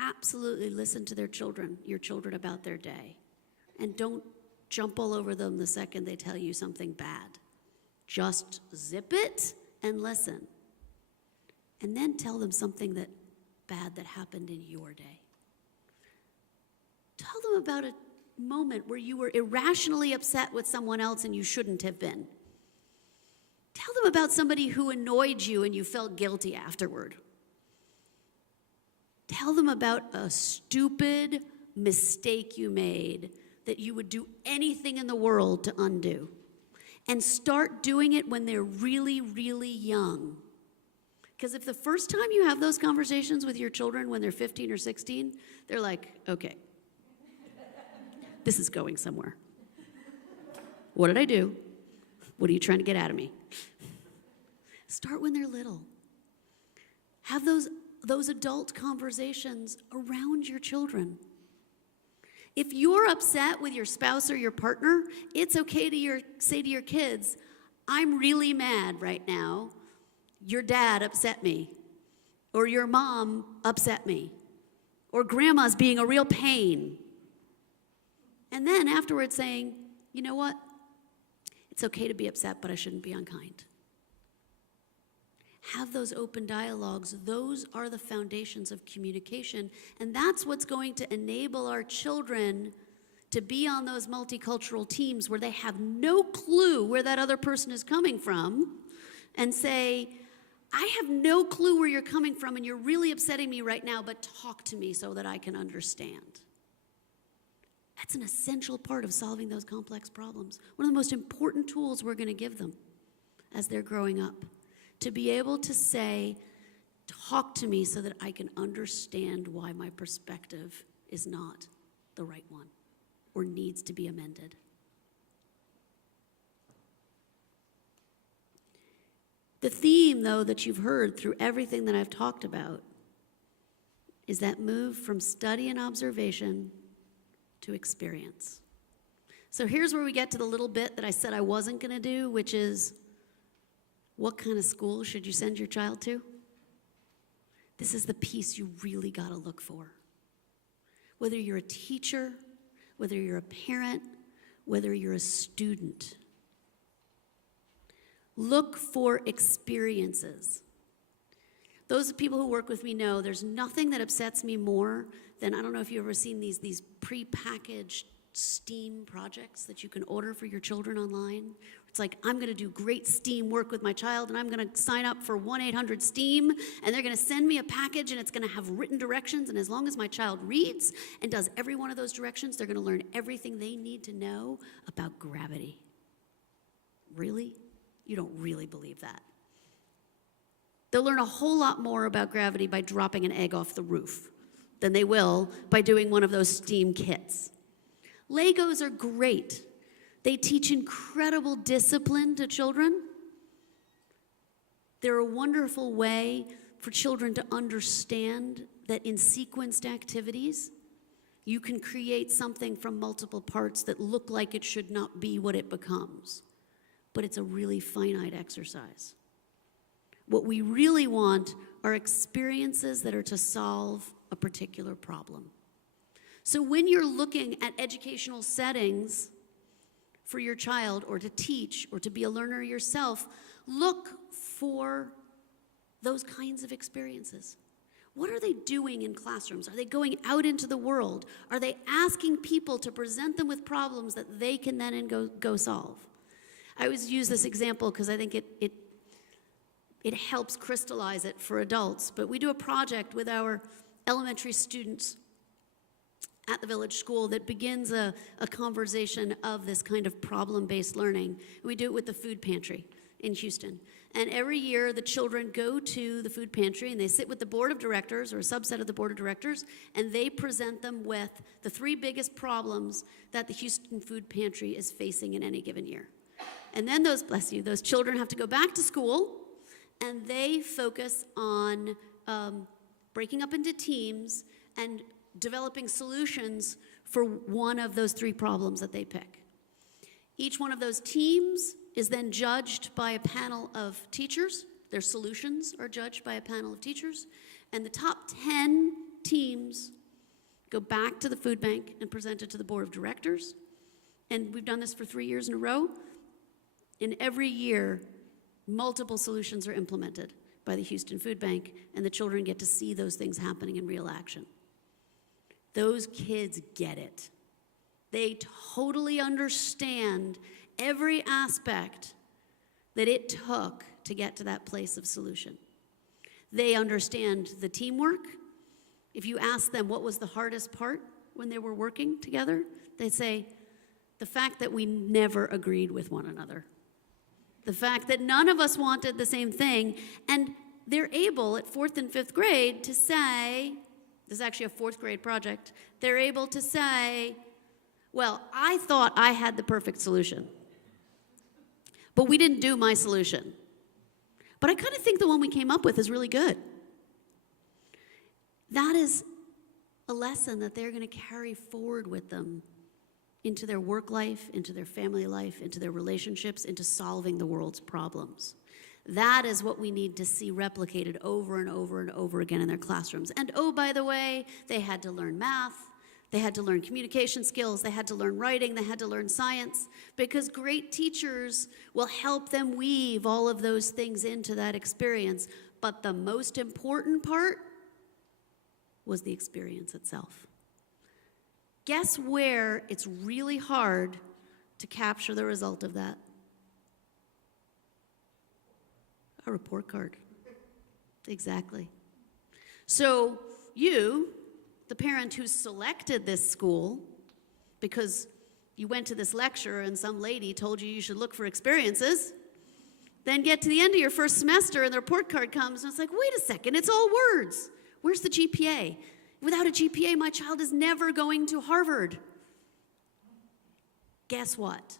absolutely listen to your children about their day. And don't jump all over them the second they tell you something bad. Just zip it and listen. And then tell them something bad that happened in your day. Tell them about a moment where you were irrationally upset with someone else and you shouldn't have been. Tell them about somebody who annoyed you and you felt guilty afterward. Tell them about a stupid mistake you made that you would do anything in the world to undo. And start doing it when they're really, really young. Because if the first time you have those conversations with your children when they're 15 or 16, they're like, okay, this is going somewhere. What did I do? What are you trying to get out of me? Start when they're little. Have those adult conversations around your children. If you're upset with your spouse or your partner, it's okay to say to your kids, I'm really mad right now. Your dad upset me. Or your mom upset me. Or grandma's being a real pain. And then afterwards saying, you know what? It's okay to be upset, but I shouldn't be unkind. Have those open dialogues. Those are the foundations of communication. And that's what's going to enable our children to be on those multicultural teams where they have no clue where that other person is coming from and say, I have no clue where you're coming from and you're really upsetting me right now, but talk to me so that I can understand. That's an essential part of solving those complex problems. One of the most important tools we're going to give them as they're growing up. To be able to say, talk to me so that I can understand why my perspective is not the right one or needs to be amended. The theme, though, that you've heard through everything that I've talked about is that move from study and observation to experience. So here's where we get to the little bit that I said I wasn't going to do, which is, what kind of school should you send your child to? This is the piece you really got to look for. Whether you're a teacher, whether you're a parent, whether you're a student, Look for experiences. Those people who work with me know there's nothing that upsets me more than, I don't know if you've ever seen these pre-packaged STEAM projects that you can order for your children online. It's like, I'm going to do great STEAM work with my child, and I'm going to sign up for 1-800-STEAM, and they're going to send me a package, and it's going to have written directions, and as long as my child reads and does every one of those directions, they're going to learn everything they need to know about gravity. Really? You don't really believe that. They'll learn a whole lot more about gravity by dropping an egg off the roof than they will by doing one of those STEAM kits. Legos are great. They teach incredible discipline to children. They're a wonderful way for children to understand that in sequenced activities, you can create something from multiple parts that look like it should not be what it becomes. But it's a really finite exercise. What we really want are experiences that are to solve a particular problem. So when you're looking at educational settings for your child, or to teach, or to be a learner yourself, look for those kinds of experiences. What are they doing in classrooms? Are they going out into the world? Are they asking people to present them with problems that they can then go solve? I always use this example because I think it helps crystallize it for adults. But we do a project with our elementary students at the Village School that begins a conversation of this kind of problem-based learning. We do it with the food pantry in Houston. And every year, the children go to the food pantry, and they sit with the board of directors, or a subset of the board of directors, and they present them with the 3 biggest problems that the Houston food pantry is facing in any given year. And then those children have to go back to school, and they focus on breaking up into teams and developing solutions for one of those 3 problems that they pick. Each one of those teams is then judged by a panel of teachers. Their solutions are judged by a panel of teachers. And the top 10 teams go back to the food bank and present it to the board of directors. And we've done this for 3 years in a row. And every year, multiple solutions are implemented by the Houston Food Bank, and the children get to see those things happening in real action. Those kids get it. They totally understand every aspect that it took to get to that place of solution. They understand the teamwork. If you ask them what was the hardest part when they were working together, they'd say, the fact that we never agreed with one another. The fact that none of us wanted the same thing, and they're able at 4th and 5th grade to say, this is actually a 4th grade project, they're able to say, well, I thought I had the perfect solution, but we didn't do my solution. But I kind of think the one we came up with is really good. That is a lesson that they're going to carry forward with them into their work life, into their family life, into their relationships, into solving the world's problems. That is what we need to see replicated over and over and over again in their classrooms. And oh, by the way, they had to learn math, they had to learn communication skills, they had to learn writing, they had to learn science, because great teachers will help them weave all of those things into that experience. But the most important part was the experience itself. Guess where it's really hard to capture the result of that? A report card. Exactly. So you, the parent who selected this school, because you went to this lecture and some lady told you should look for experiences, then get to the end of your first semester and the report card comes and it's like, wait a second, it's all words. Where's the GPA? Without a GPA, my child is never going to Harvard. Guess what?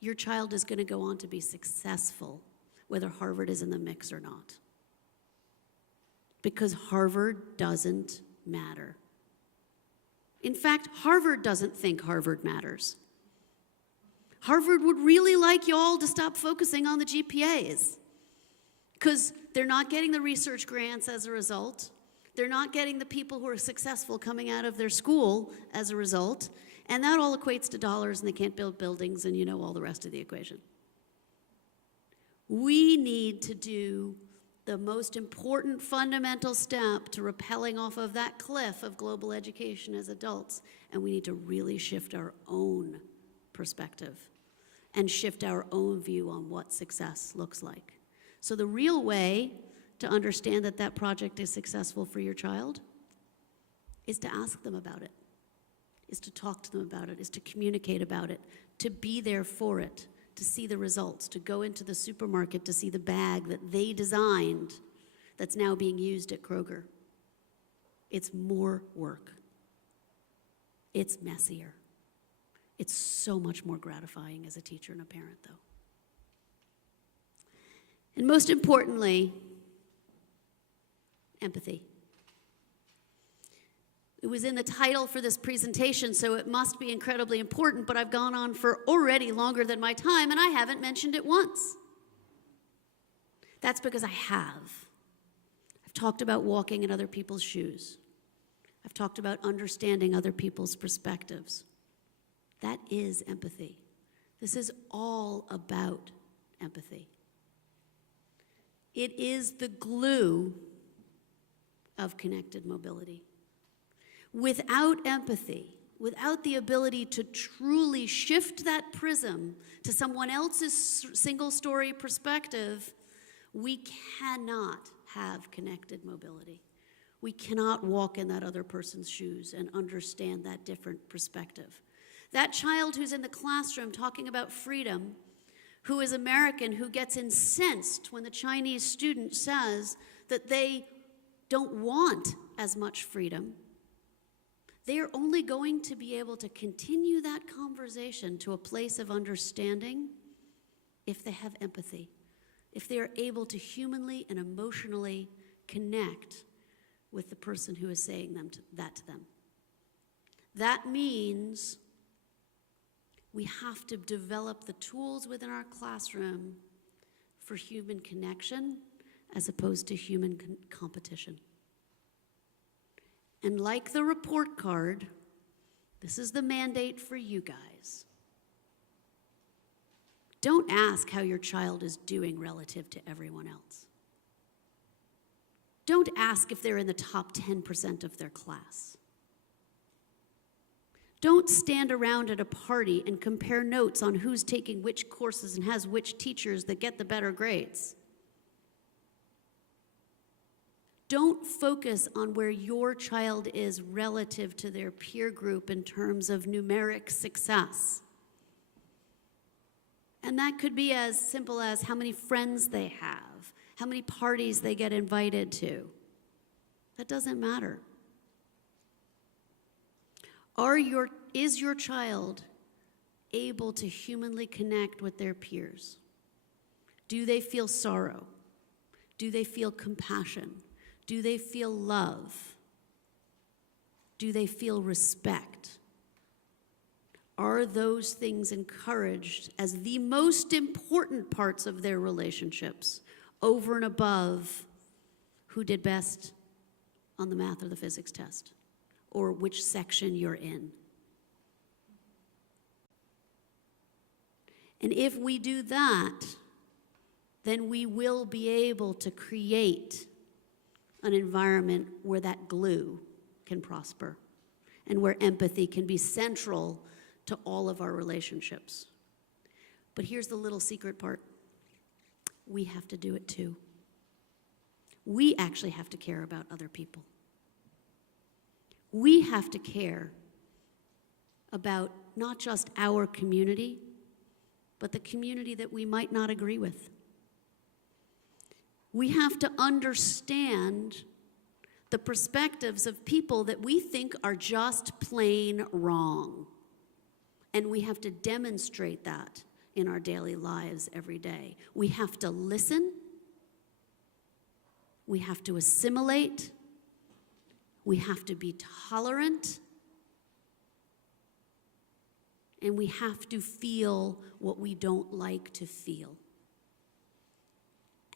Your child is going to go on to be successful, whether Harvard is in the mix or not. Because Harvard doesn't matter. In fact, Harvard doesn't think Harvard matters. Harvard would really like y'all to stop focusing on the GPAs, because they're not getting the research grants as a result. They're not getting the people who are successful coming out of their school as a result. And that all equates to dollars, and they can't build buildings, and you know all the rest of the equation. We need to do the most important fundamental step to rappelling off of that cliff of global education as adults, and we need to really shift our own perspective and shift our own view on what success looks like. So the real way to understand that that project is successful for your child is to ask them about it, is to talk to them about it, is to communicate about it, to be there for it, to see the results, to go into the supermarket to see the bag that they designed that's now being used at Kroger. It's more work. It's messier. It's so much more gratifying as a teacher and a parent, though. And most importantly, empathy. It was in the title for this presentation, so it must be incredibly important, but I've gone on for already longer than my time, and I haven't mentioned it once. That's because I have. I've talked about walking in other people's shoes. I've talked about understanding other people's perspectives. That is empathy. This is all about empathy. It is the glue of connected mobility. Without empathy, without the ability to truly shift that prism to someone else's single-story perspective, we cannot have connected mobility. We cannot walk in that other person's shoes and understand that different perspective. That child who's in the classroom talking about freedom, who is American, who gets incensed when the Chinese student says that they don't want as much freedom, they are only going to be able to continue that conversation to a place of understanding if they have empathy, if they are able to humanly and emotionally connect with the person who is saying that to them. That means we have to develop the tools within our classroom for human connection as opposed to human competition. And like the report card, this is the mandate for you guys. Don't ask how your child is doing relative to everyone else. Don't ask if they're in the top 10% of their class. Don't stand around at a party and compare notes on who's taking which courses and has which teachers that get the better grades. Don't focus on where your child is relative to their peer group in terms of numeric success. And that could be as simple as how many friends they have, how many parties they get invited to. That doesn't matter. Is your child able to humanly connect with their peers? Do they feel sorrow? Do they feel compassion? Do they feel love? Do they feel respect? Are those things encouraged as the most important parts of their relationships over and above who did best on the math or the physics test or which section you're in? And if we do that, then we will be able to create an environment where that glue can prosper and where empathy can be central to all of our relationships. But here's the little secret part. We have to do it too. We actually have to care about other people. We have to care about not just our community, but the community that we might not agree with. We have to understand the perspectives of people that we think are just plain wrong. And we have to demonstrate that in our daily lives every day. We have to listen. We have to assimilate. We have to be tolerant. And we have to feel what we don't like to feel.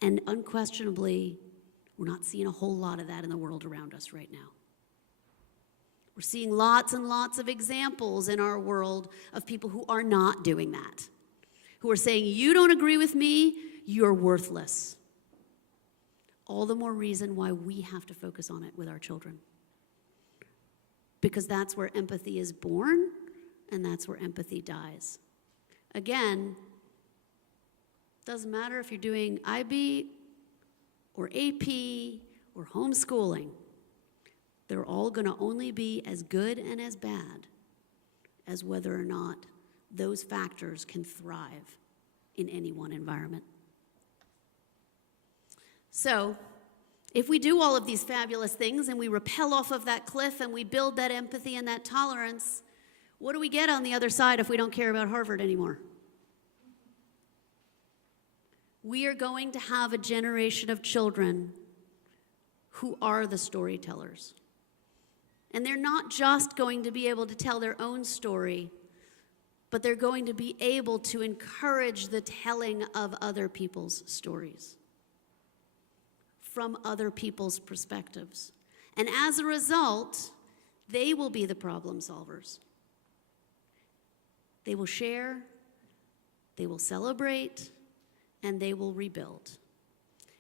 And unquestionably, we're not seeing a whole lot of that in the world around us right now. We're seeing lots and lots of examples in our world of people who are not doing that, who are saying, you don't agree with me, you're worthless. All the more reason why we have to focus on it with our children. Because that's where empathy is born, and that's where empathy dies. Again, doesn't matter if you're doing IB or AP or homeschooling. They're all going to only be as good and as bad as whether or not those factors can thrive in any one environment. So, if we do all of these fabulous things and we rappel off of that cliff and we build that empathy and that tolerance, what do we get on the other side if we don't care about Harvard anymore? We are going to have a generation of children who are the storytellers. And they're not just going to be able to tell their own story, but they're going to be able to encourage the telling of other people's stories from other people's perspectives. And as a result, they will be the problem solvers. They will share, they will celebrate, and they will rebuild.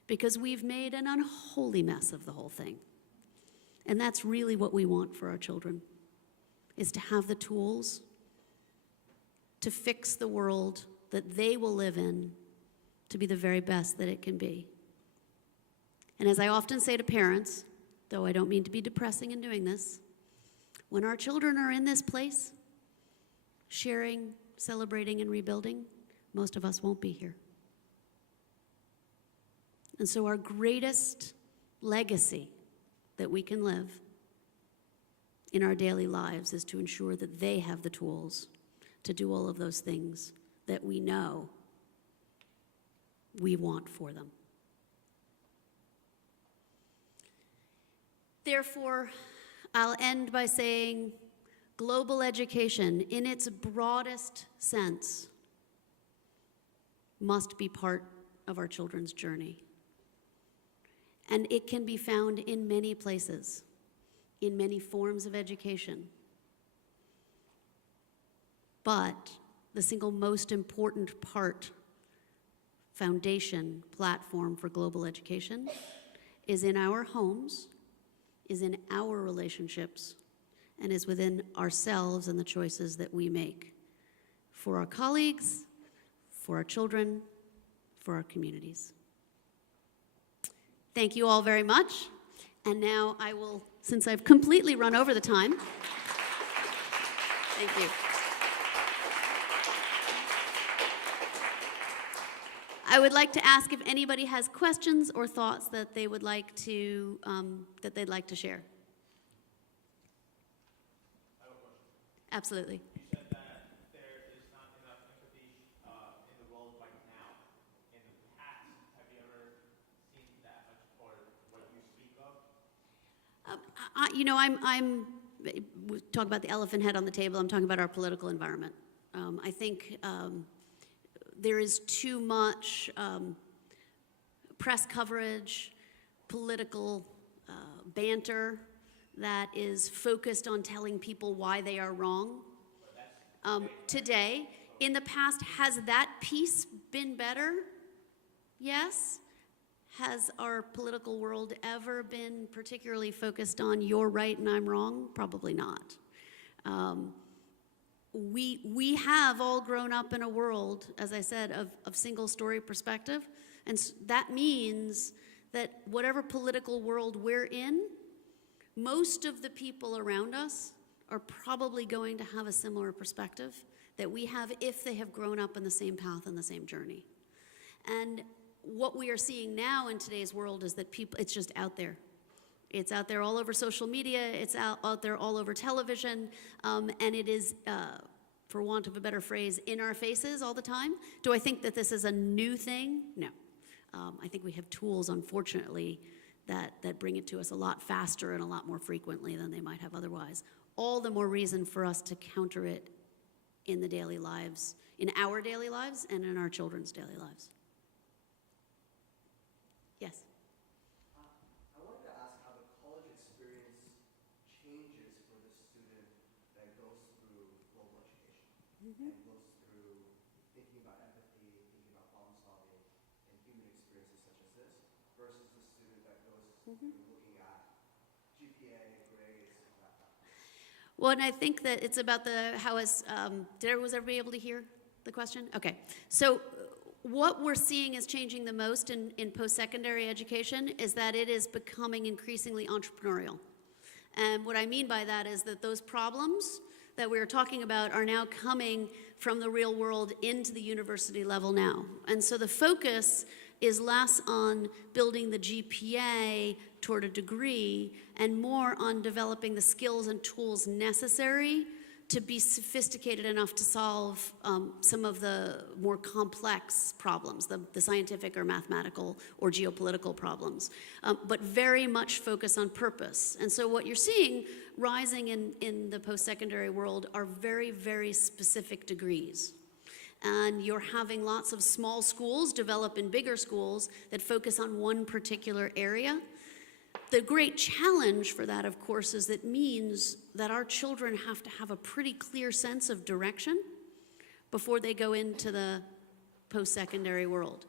Because we've made an unholy mess of the whole thing. And that's really what we want for our children, is to have the tools to fix the world that they will live in to be the very best that it can be. And as I often say to parents, though I don't mean to be depressing in doing this, when our children are in this place, sharing, celebrating, and rebuilding, most of us won't be here. And so our greatest legacy that we can live in our daily lives is to ensure that they have the tools to do all of those things that we know we want for them. Therefore, I'll end by saying global education, in its broadest sense, must be part of our children's journey. And it can be found in many places, in many forms of education. But the single most important part, foundation, platform for global education is in our homes, is in our relationships, and is within ourselves and the choices that we make for our colleagues, for our children, for our communities. Thank you all very much. And now I will, since I've completely run over the time, thank you. I would like to ask if anybody has questions or thoughts that they would like to, that they'd like to share. I have a question. Absolutely. You said that there is not enough empathy in the world right now. In the past, have you ever seen that much, or what you speak of? You know, we talk about the elephant head on the table. I'm talking about our political environment. I think there is too much press coverage, political banter that is focused on telling people why they are wrong. Today, in the past, has that piece been better? Yes. Has our political world ever been particularly focused on you're right and I'm wrong? Probably not. We have all grown up in a world, as I said, of single story perspective. And that means that whatever political world we're in, most of the people around us are probably going to have a similar perspective that we have if they have grown up in the same path and the same journey. And what we are seeing now in today's world is that people, it's just out there. It's out there all over social media, it's out there all over television, and it is, for want of a better phrase, in our faces all the time. Do I think that this is a new thing? No. I think we have tools, unfortunately, that bring it to us a lot faster and a lot more frequently than they might have otherwise. All the more reason for us to counter it in the daily lives, in our daily lives and in our children's daily lives. Yes? I wanted to ask how the college experience changes for the student that goes through global education and goes through thinking about empathy, thinking about problem solving, and versus the student that goes looking at GPA and grades and that type of thing? Well, and I think that it's about was everybody able to hear the question? Okay. So what we're seeing is changing the most in post-secondary education is that it is becoming increasingly entrepreneurial. And what I mean by that is that those problems that we were talking about are now coming from the real world into the university level now. And so the focus is less on building the GPA toward a degree and more on developing the skills and tools necessary to be sophisticated enough to solve some of the more complex problems, the scientific or mathematical or geopolitical problems, but very much focus on purpose. And so what you're seeing rising in the post-secondary world are very, very specific degrees. And you're having lots of small schools develop in bigger schools that focus on one particular area. The great challenge for that, of course, is that means that our children have to have a pretty clear sense of direction before they go into the post-secondary world.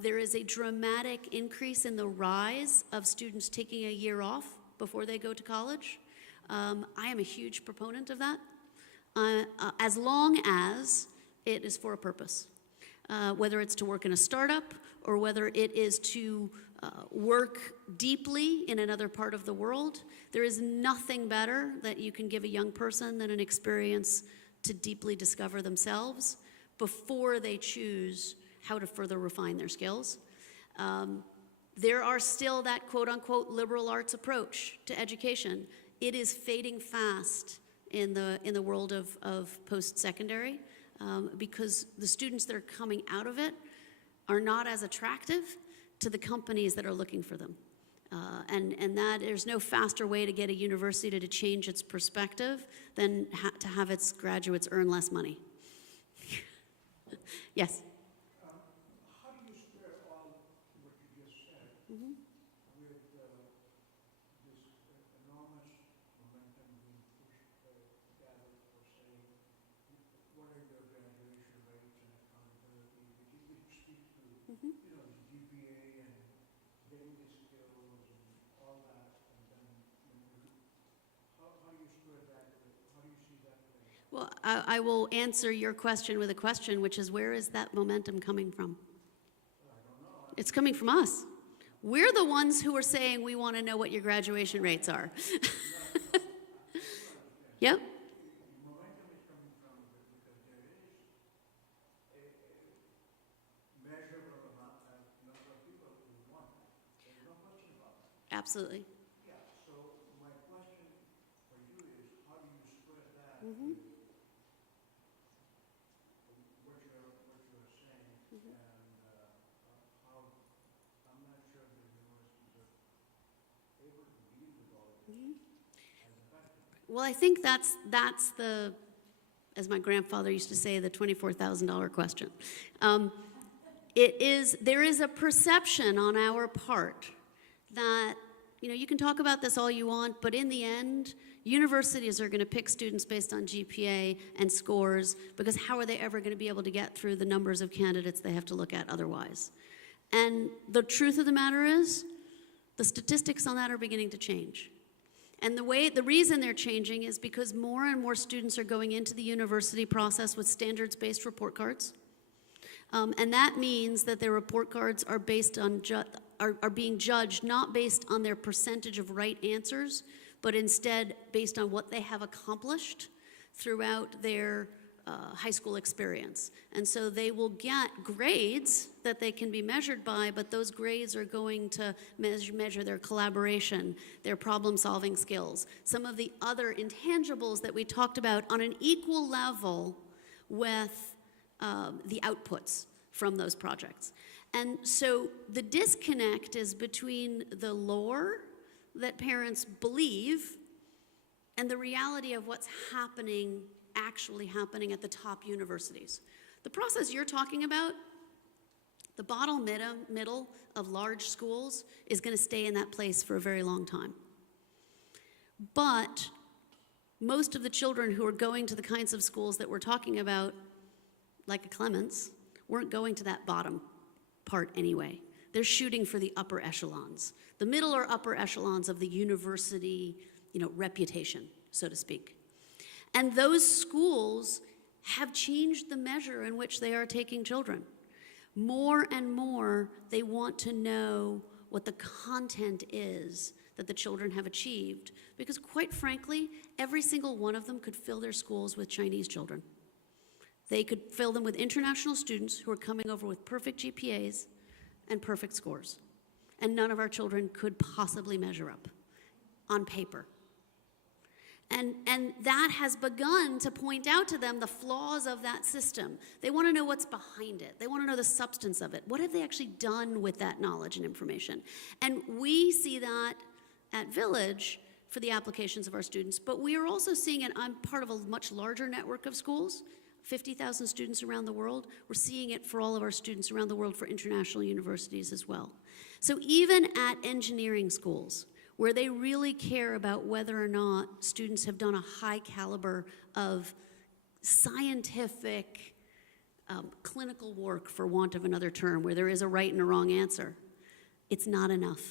There is a dramatic increase in the rise of students taking a year off before they go to college. I am a huge proponent of that, as long as it is for a purpose, whether it's to work in a startup or whether it is to work deeply in another part of the world. There is nothing better that you can give a young person than an experience to deeply discover themselves before they choose how to further refine their skills. There are still that quote-unquote liberal arts approach to education. It is fading fast in the world of post-secondary because the students that are coming out of it are not as attractive to the companies that are looking for them. And that there's no faster way to get a university to change its perspective than to have its graduates earn less money. Yes? How do you square all what you just said with this enormous momentum being pushed, gathered for saying, what are your graduation rates and accountability? If you could speak to, the GPA and getting the skills and all that, and then how do you square that? How do you see that play? Well, I will answer your question with a question, which is, where is that momentum coming from? It's coming from us. We're the ones who are saying we want to know what your graduation rates are. Yep. The momentum is coming from because there is a measurable number of people who want that. There's no question about that. Absolutely. Yeah, so my question for you is, how do you square that with what you're saying, and how, I'm not sure the universities are able to deal with all of this as effectively. Well, I think that's the, as my grandfather used to say, the $24,000 question. There is a perception on our part that, you can talk about this all you want, but in the end, universities are going to pick students based on GPA and scores, because how are they ever going to be able to get through the numbers of candidates they have to look at otherwise? And the truth of the matter is, the statistics on that are beginning to change. And the reason they're changing is because more and more students are going into the university process with standards-based report cards. And that means that their report cards are based on are being judged not based on their percentage of right answers, but instead based on what they have accomplished throughout their high school experience. And so they will get grades that they can be measured by, but those grades are going to measure their collaboration, their problem-solving skills, some of the other intangibles that we talked about on an equal level with the outputs from those projects. And so the disconnect is between the lore that parents believe and the reality of what's actually happening at the top universities. The process you're talking about, the bottom middle of large schools is going to stay in that place for a very long time. But most of the children who are going to the kinds of schools that we're talking about, like a Clements, weren't going to that bottom part anyway. they're shooting for the upper echelons, the middle or upper echelons of the university, reputation, so to speak. And those schools have changed the measure in which they are taking children. More and more, they want to know what the content is that the children have achieved, because quite frankly, every single one of them could fill their schools with Chinese children. They could fill them with international students who are coming over with perfect GPAs and perfect scores. And none of our children could possibly measure up on paper. And that has begun to point out to them the flaws of that system. They want to know what's behind it. They want to know the substance of it. What have they actually done with that knowledge and information? And we see that at Village for the applications of our students, but we are also seeing it. I'm part of a much larger network of schools, 50,000 students around the world. We're seeing it for all of our students around the world for international universities as well. So even at engineering schools, where they really care about whether or not students have done a high caliber of scientific, clinical work, for want of another term, where there is a right and a wrong answer, it's not enough.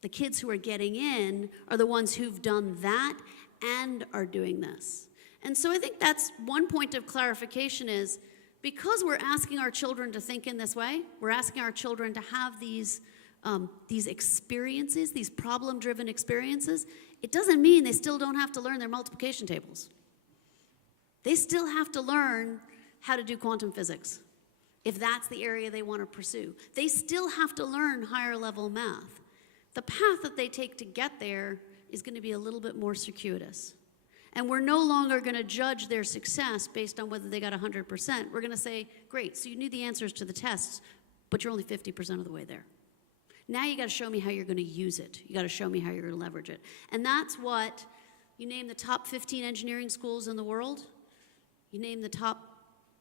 The kids who are getting in are the ones who've done that and are doing this. And so I think that's one point of clarification is, because we're asking our children to think in this way, we're asking our children to have these experiences, these problem-driven experiences, it doesn't mean they still don't have to learn their multiplication tables. They still have to learn how to do quantum physics, if that's the area they want to pursue. They still have to learn higher-level math. The path that they take to get there is going to be a little bit more circuitous. And we're no longer going to judge their success based on whether they got 100%. We're going to say, great, so you knew the answers to the tests, but you're only 50% of the way there. Now you got to show me how you're going to use it. You got to show me how you're going to leverage it. And that's what, you name the top 15 engineering schools in the world, you name the top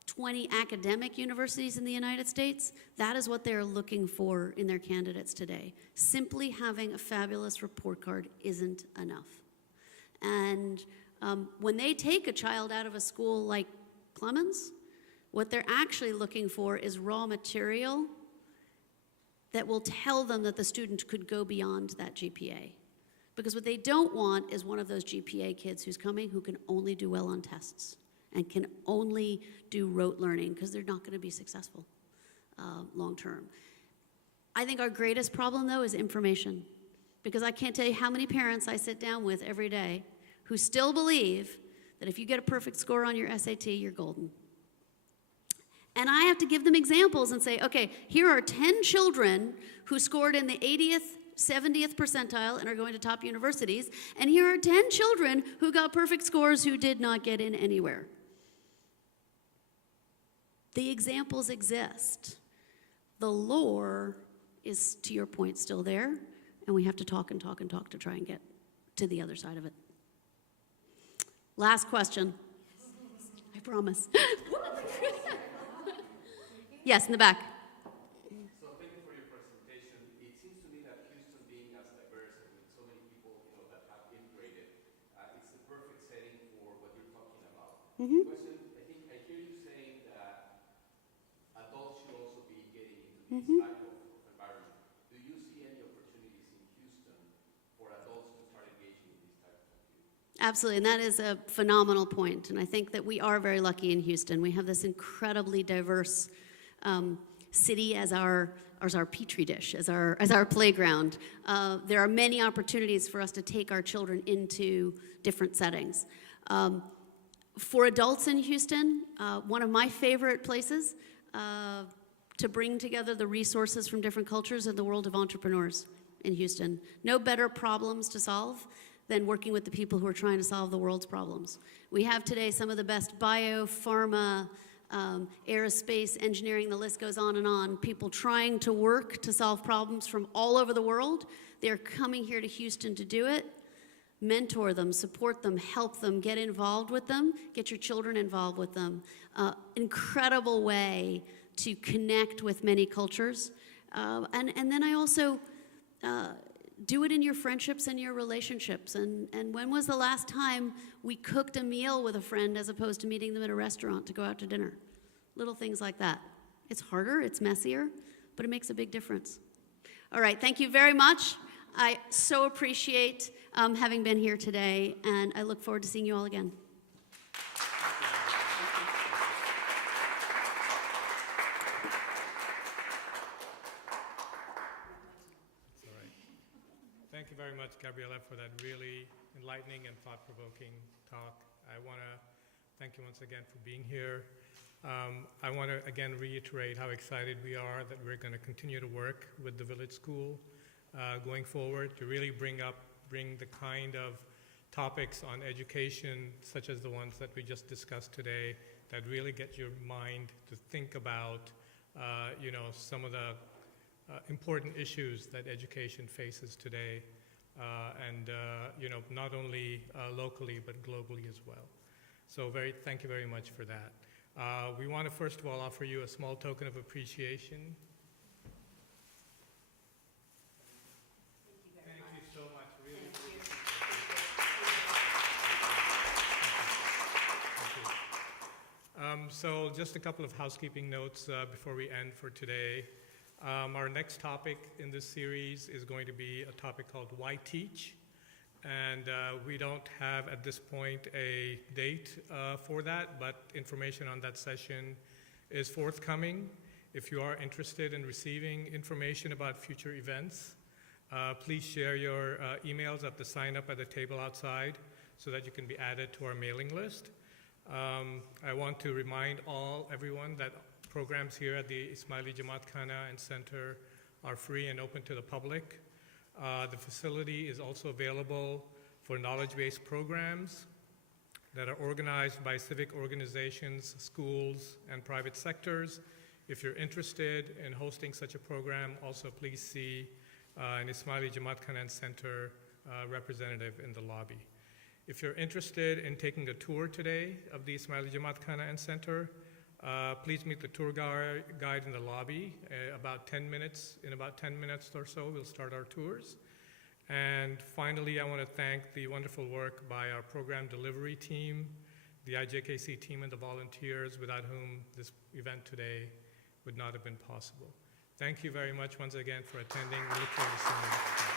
20 academic universities in the United States, that is what they're looking for in their candidates today. Simply having a fabulous report card isn't enough. And when they take a child out of a school like Clemens, what they're actually looking for is raw material that will tell them that the student could go beyond that GPA. Because what they don't want is one of those GPA kids who's coming who can only do well on tests and can only do rote learning, because they're not going to be successful long term. I think our greatest problem, though, is information. Because I can't tell you how many parents I sit down with every day who still believe that if you get a perfect score on your SAT, you're golden. And I have to give them examples and say, okay, here are 10 children who scored in the 80th, 70th percentile and are going to top universities, and here are 10 children who got perfect scores who did not get in anywhere. The examples exist. The lore is, to your point, still there, and we have to talk and talk and talk to try and get to the other side of it. Last question. I promise. Yes, in the back. So thank you for your presentation. It seems to me that Houston, being as diverse and with so many people, that have immigrated, it's the perfect setting for what you're talking about. Mm-hmm. The question, I hear you saying that adults should also be getting into this type of environment. Do you see any opportunities in Houston for adults to start engaging in these types of activities? Absolutely, and that is a phenomenal point. And I think that we are very lucky in Houston. We have this incredibly diverse city as our petri dish, as our playground. There are many opportunities for us to take our children into different settings. For adults in Houston, one of my favorite places to bring together the resources from different cultures is the world of entrepreneurs in Houston. No better problems to solve than working with the people who are trying to solve the world's problems. We have today some of the best bio, pharma, aerospace, engineering, the list goes on, people trying to work to solve problems from all over the world. They're coming here to Houston to do it. Mentor them, support them, help them, get involved with them, get your children involved with them. Incredible way to connect with many cultures. And then I also do it in your friendships and your relationships. And when was the last time we cooked a meal with a friend as opposed to meeting them at a restaurant to go out to dinner? Little things like that. It's harder, it's messier, but it makes a big difference. All right, thank you very much. I so appreciate having been here today, and I look forward to seeing you all again. All right. Thank you very much, Gabriella, for that really enlightening and thought-provoking talk. I want to thank you once again for being here. I want to again reiterate how excited we are that we're going to continue to work with the Village School going forward to really bring the kind of topics on education, such as the ones that we just discussed today, that really get your mind to think about, some of the important issues that education faces today, not only locally but globally as well. So thank you very much for that. We want to first of all offer you a small token of appreciation. Thank you so much. Really appreciate it. Thank you. So just a couple of housekeeping notes before we end for today. Our next topic in this series is going to be a topic called Why Teach? And we don't have at this point a date for that, but information on that session is forthcoming. If you are interested in receiving information about future events, please share your emails at the sign up at the table outside so that you can be added to our mailing list. I want to remind everyone that programs here at the Ismaili Jamaat Khana and Center are free and open to the public. The facility is also available for knowledge-based programs that are organized by civic organizations, schools, and private sectors. If you're interested in hosting such a program, also please see an Ismaili Jamaat Khana and Center representative in the lobby. If you're interested in taking a tour today of the Ismaili Jamaat Khana and Center, please meet the tour guide in the lobby. In about 10 minutes or so, we'll start our tours. And finally, I want to thank the wonderful work by our program delivery team, the IJKC team, and the volunteers without whom this event today would not have been possible. Thank you very much once again for attending. We look forward to seeing you.